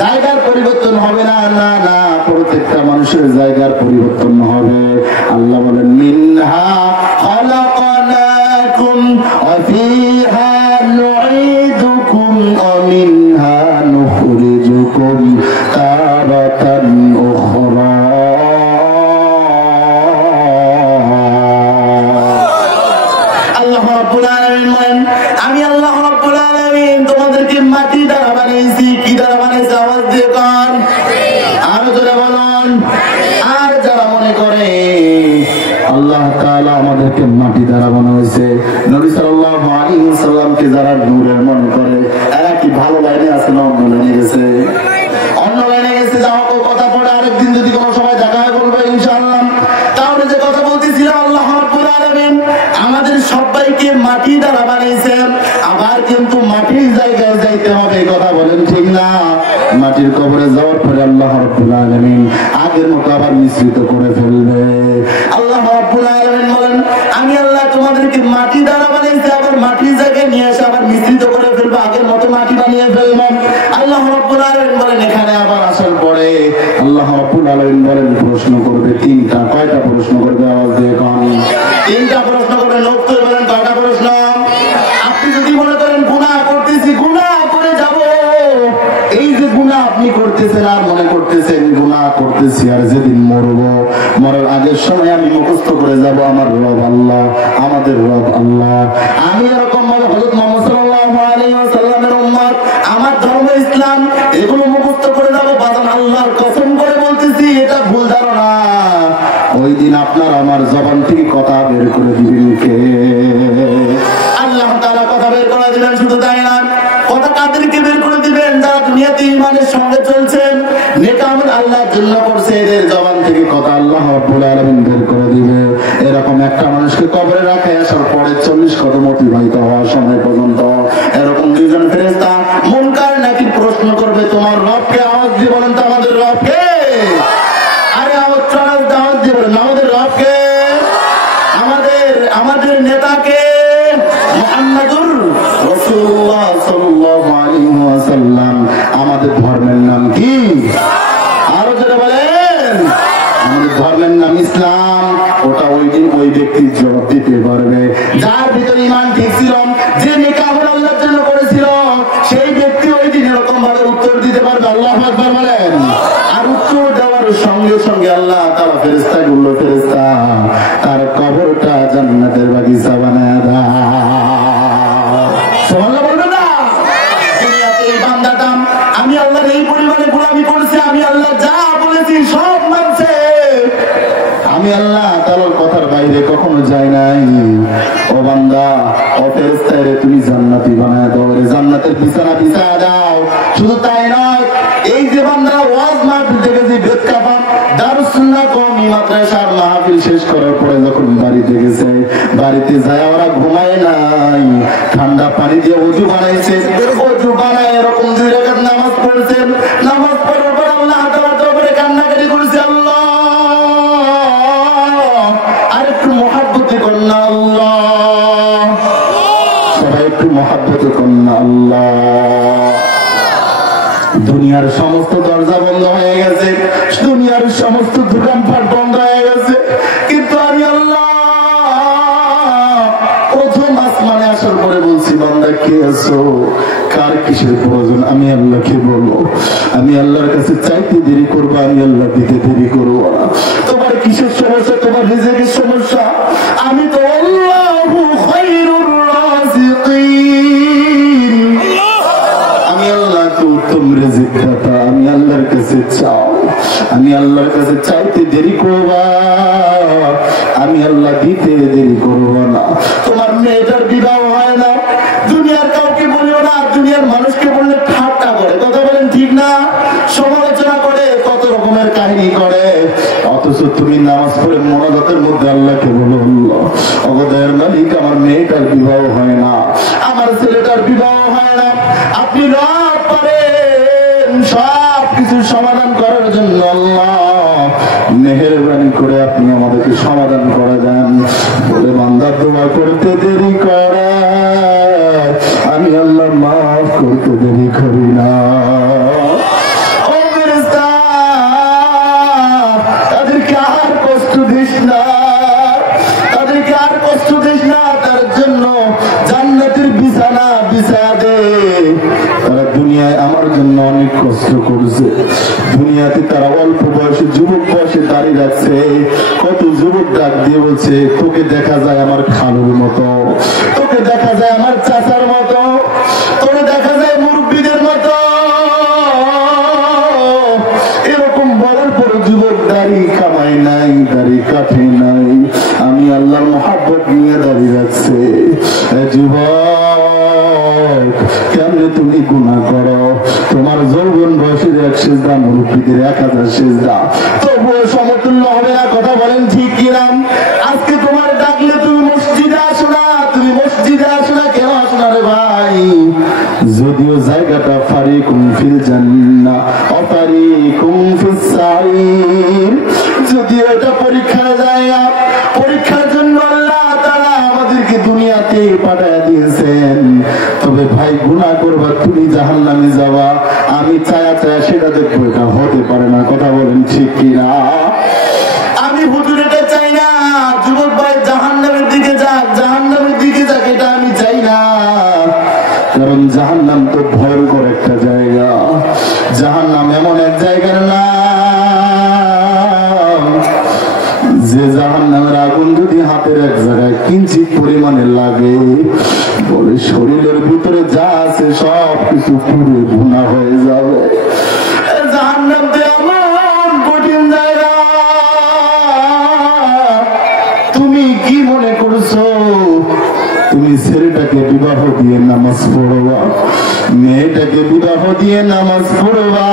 জায়গার পরিবর্তন হবে না? না না, প্রত্যেকটা মানুষের জায়গার পরিবর্তন হবে। আল্লাহ বলেন মিনহা খালাকনাকুম ওয়া ফিহা নুঈদুকুম ওয়া মিনহা নুখরিজুকুম তারাতান উখরা। আল্লাহ রাব্বুল আলামিন বলেন আমি আল্লাহ রাব্বুল আলামিন তোমাদেরকে মাটি দ্বারা বানিয়েছি। কি দ্বারা বানিয়েছি? আওয়াজ দিয়ে কান আরো জোরে বলুন। আর যারা মনে করে আল্লাহ তাআলা আমাদেরকে মাটি দ্বারা বানাইছে, নবী সাল্লাল্লাহু আলাইহি ওয়াসাল্লামকে যারা নূরের মনে করে, এরা কি ভালো লাইনে আছে না অন্য লাইনে গেছে? অন্য লাইনে গেছে। যাও কথা পড়ে আরেকদিন যদি কোনো সময় দেখা হয় বলবো ইনশাআল্লাহ। তাহলে যে কথা বলতেছিলাম আল্লাহ রাব্বুল আলামিন আমাদের সবাইকে মাটি দ্বারা বানিয়েছেন, আবার কিন্তু মাটির জায়গায় যাইতে হবে। কথা বলেন ঠিক না? মাটির কবরে যাওয়ার পরে আল্লাহ রাব্বুল আলামিন আগের মতো আবার মিশ্রিত করে ফেলবে। আল্লাহ রাব্বুল আলামিন বলেন আমি আল্লাহ তোমাদেরকে মাটি দ্বারা বানিয়েছি, আবার মাটির জায়গায় নিয়ে এসে আবার মিশ্রিত করে ফেলবো, আগের মতো মাটি বানিয়ে ফেলবেন। আল্লাহ রাব্বুল আলামিন বলেন এখানে আবার আসার পরে আল্লাহ রাব্বুল আলামিন বলেন প্রশ্ন করবে তিনটা। কয়টা প্রশ্ন করবে? আওয়াজ দিয়ে কান। তিনটা প্রশ্ন করবে। লোক তো বলেন কয়টা প্রশ্ন? আপনি যদি মনে করেন গুনাহ করতেছি, গুনাহ করে যাব, এই যে গুনাহ আপনি করতেছেন আর মনে করতেছেন গুনাহ করতেছি, আর যেদিন মরবো মরার আগের সময় আমি মুখস্থ করে যাব আমার রব আল্লাহ, আমাদের রব আল্লাহ। আমি এরকম ভাবে হযরত মুহাম্মদ সাল্লাল্লাহু আলাইহি ওয়াসাল্লামের উম্মত, আমার ধর্ম ইসলাম, এগুলো মুখস্থ করে যাব। বাজান আল্লাহর কসম করে বলতেছি এটা ভুল ধারণা। ওই দিন আপনার আমার জবান থেকে কথা বের করে দিবেন কে? আল্লাহ তাআলা কথা বের করে দিবেন। শুধু তাই না, কথা কাদেরকে বের করে দিবেন? যারা দুনিয়াতে ঈমানের সঙ্গে চলছেন, নেক আমল আল্লাহর জন্য করছে, এদের জবান থেকে কথা আল্লাহ রাব্বুল আলামিন বের করে দিবে। এরকম একটা মানুষকে কবরে রাখে আসার পরে 40 কদম অতিবাহিত হওয়ার সময় পর্যন্ত এরকম দুইজন ফেরেশতা মুনকার নাকির প্রশ্ন করবে তোমার রবকে? আওয়াজ দিয়ে বলেন তো আমাদের রবকে। আরে আওয়াজ দিয়ে বলেন আমাদের রবকে, আমাদের নেতাকে মুহাম্মাদুর রাসূলুল্লাহ সাল্লাল্লাহু আলাইহি ওয়াসাল্লাম। আমাদের ধর্মের নাম কি? আরো যারা বলেন আমাদের ধর্মের নাম ইসলাম। ওটা ওই দিন ওই ব্যক্তির জবাব দিতে পারবে যার ভিতরে ঈমান ঠিক ছিল, যে নেক আমল আল্লাহর জন্য করেছিল, সেই ব্যক্তি ওই দিন এরকম ভাবে উত্তর দিতে পারবে। আল্লাহু আকবার বলেন। আর উত্তর দেওয়ার সঙ্গে সঙ্গে আল্লাহ তাআলা ফেরেশতাগুলো তার কবরটা জান্নাতের বাগিচা বানায় দেয়। সুবহানাল্লাহ বলবেন না? দুনিয়াতে এই বান্দাটা আমি আল্লাহর এই পরিমাণে গোলামি করেছি, আমি আল্লাহ যা বলেছি সব মানছে, আমি আল্লাহ তাআলার কথার বাইরে কখনো যাই নাই। ও বান্দা, ও ফেরেশতা রে, তুমি জান্নাতি বানায় দাও, রে জান্নাতের বিছানা বিছায় দাও। শুধু তাই নয়, এই যে বান্দা ওয়াজ মাহফিল থেকে যে বেদকাফা দারুস সুন্নাহ কওমি মাদ্রাসার মাহফিল শেষ করার পরে যখন বাড়িতে গেছে, বাড়িতে যায় ওরা ঘুমায় নাই, ঠান্ডা পানি দিয়ে অজু বানাইছে, অজু বানায় এরকম 2 রাকাত নামাজ পড়ছেন। নামাজ পড়ার পর আল্লাহ তাআলা দরবারে কান্নাকাটি করেছে, আল্লাহ আর একটু মহব্বতে কন্যা আল্লাহ, সবাই একটু মহব্বতে কন্যা আল্লাহ। দুনিয়ার সমস্ত দরজা বন্ধ হয়ে গেছে, দুনিয়ার সমস্ত দোকানপাট বন্ধ হয়ে গেছে, কিন্তু আমি আল্লাহ প্রথম আসমানে আসার পরে বলছি, বান্দা কে আছো, কার কিসের প্রয়োজন, আমি আল্লাহকে বলবো। আমি আল্লাহর কাছে চাইতে দেরি করবো, আমি আল্লাহ দিতে দেরি করবো না। তোমার কিসের সমস্যা, তোমার রিজিকের সমস্যা, আমি তো আল্লাহু খায়রুর রাযিকিন, আমি আল্লাহকে উত্তম রিজিক দাতা, আমি আল্লাহর কাছে চাও, আমি আল্লাহর কাছে চাইতে দেরি করবা, আমি আল্লাহ দিতে দেরি করবো না। তোমার মেয়েটার বিবাহ হয় না, দুনিয়ার কাউকে বলিও না, দুনিয়ার মানুষকে বললে ঠাট্টা করে, কথা বলেন ঠিক না, সমালোচনা করে, কত রকমের কাহিনী করে, অথচ তুমি নামাজ পড়ে মোনাজাতের মধ্যে আল্লাহকে বলো, আল্লাহ অগদয়ের মালিক, আমার মেয়েটার বিবাহ হয় না, আমার ছেলেটার বিবাহ হয় না, আপনি রব পারেন সব কিছু সমাধান করার জন্য, আল্লাহ মেহেরবানি করে আপনি আমাদেরকে সমাধান করে দেন। বলে বান্দা দোয়া করতে দেরি করে, আমি আল্লাহ মাফ করতে দেরি করি না। তাদেরকে আর কষ্ট দিস না, তাদেরকে আর কষ্ট দিস না, তার জন্য জান্নাতের বিছানা বিছা দে। তারা দুনিয়ায় আমার জন্য অনেক কষ্ট করছে, দুনিয়াতে তারা অল্প বয়সে, যুবক বয়সে দাঁড়িয়ে রাখছে, কত যুবক ডাক দিয়ে বলছে, তোকে দেখা যায় আমার খালুর মতো, তোকে দেখা যায় আমার চাচার মতো, তোকে দেখা যায় মুরব্বীদের মতো, এরকম বলার পর যুবক দাড়ি কামায় নাই, দাড়ি কাটে নাই, আমি আল্লাহর মহব্বত নিয়ে দাঁড়িয়ে রাখছে। যুবক কেমনে তুমি গুনাহ করো, তোমার যৌবন বয়সের 1 সেজদা, মুরব্বীদের 1000 সেজদা, তবুও সমতুল্য হবে না, কথা বলেন ঠিক কিনা? আজকে তোমার ডাকলে তুমি মসজিদে আসো না, তুমি মসজিদে আসো না, কেন আসো না রে ভাই? যদিও জায়গাটা ফারিকুম ফিল জান্নাহ ওয়া ফারিকুম ফিস সাঈর, যদিও এটা পরীক্ষার জায়গা, পরীক্ষার জন্য আল্লাহ তাআলা আমাদেরকে দুনিয়াতে পাঠায় দিয়েছেন, তবে ভাই গুনাহ করবা, তুমি জাহান্নামে যাবা, আমি চায়া চায়া সেটা দেখবো, এটা হতে পারে না, কথা বলেন ঠিক কিনা? আমি হুজুর এটা চাই না, যুবক ভাই জাহান্নামের দিকে যাক, জাহান্নামের দিকে যাক, এটা আমি চাই না, কারণ জাহান্নাম তো ভয়ঙ্কর একটা জায়গা। জাহান্নাম এমন এক জায়গার নাম, যে জাহান্নামের আগুন যদি হাতের এক জায়গায় কিঞ্চিত পরিমাণে লাগে, বলে শরীরের ভিতরে যা আছে সব কিছু পুরো ভুনা হয়ে যাবে। জাহান্নাম এমন কঠিন জায়গা, তুমি কি মনে করছো তুমি ছেলেটাকে বিবাহ দিয়ে নামাজ পড়বা, মেয়েটাকে বিবাহ দিয়ে নামাজ পড়বা,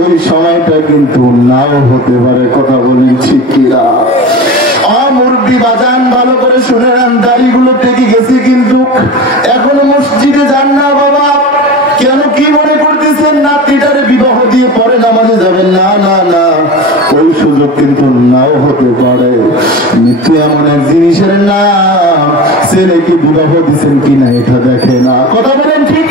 ওই সময়টা কিন্তু নাও হতে পারে, কথা বলেন ঠিক কিনা? মুরব্বি বাজান ভালো করে শুনে নেন, দাড়িগুলো পেকে গেছে কিন্তু এখনো মসজিদে যান না বাবা। কেন কি মনে করতেছেন নাতিটারে বিবাহ দিয়ে পরে নামাজে যাবেন? না না না, ওই সুযোগ কিন্তু নাও হতে পারে। মৃত্যু এমন এক জিনিসের নাম, ছেলেকে বিবাহ দিচ্ছেন কিনা এটা দেখে না, কথা বলেন ঠিক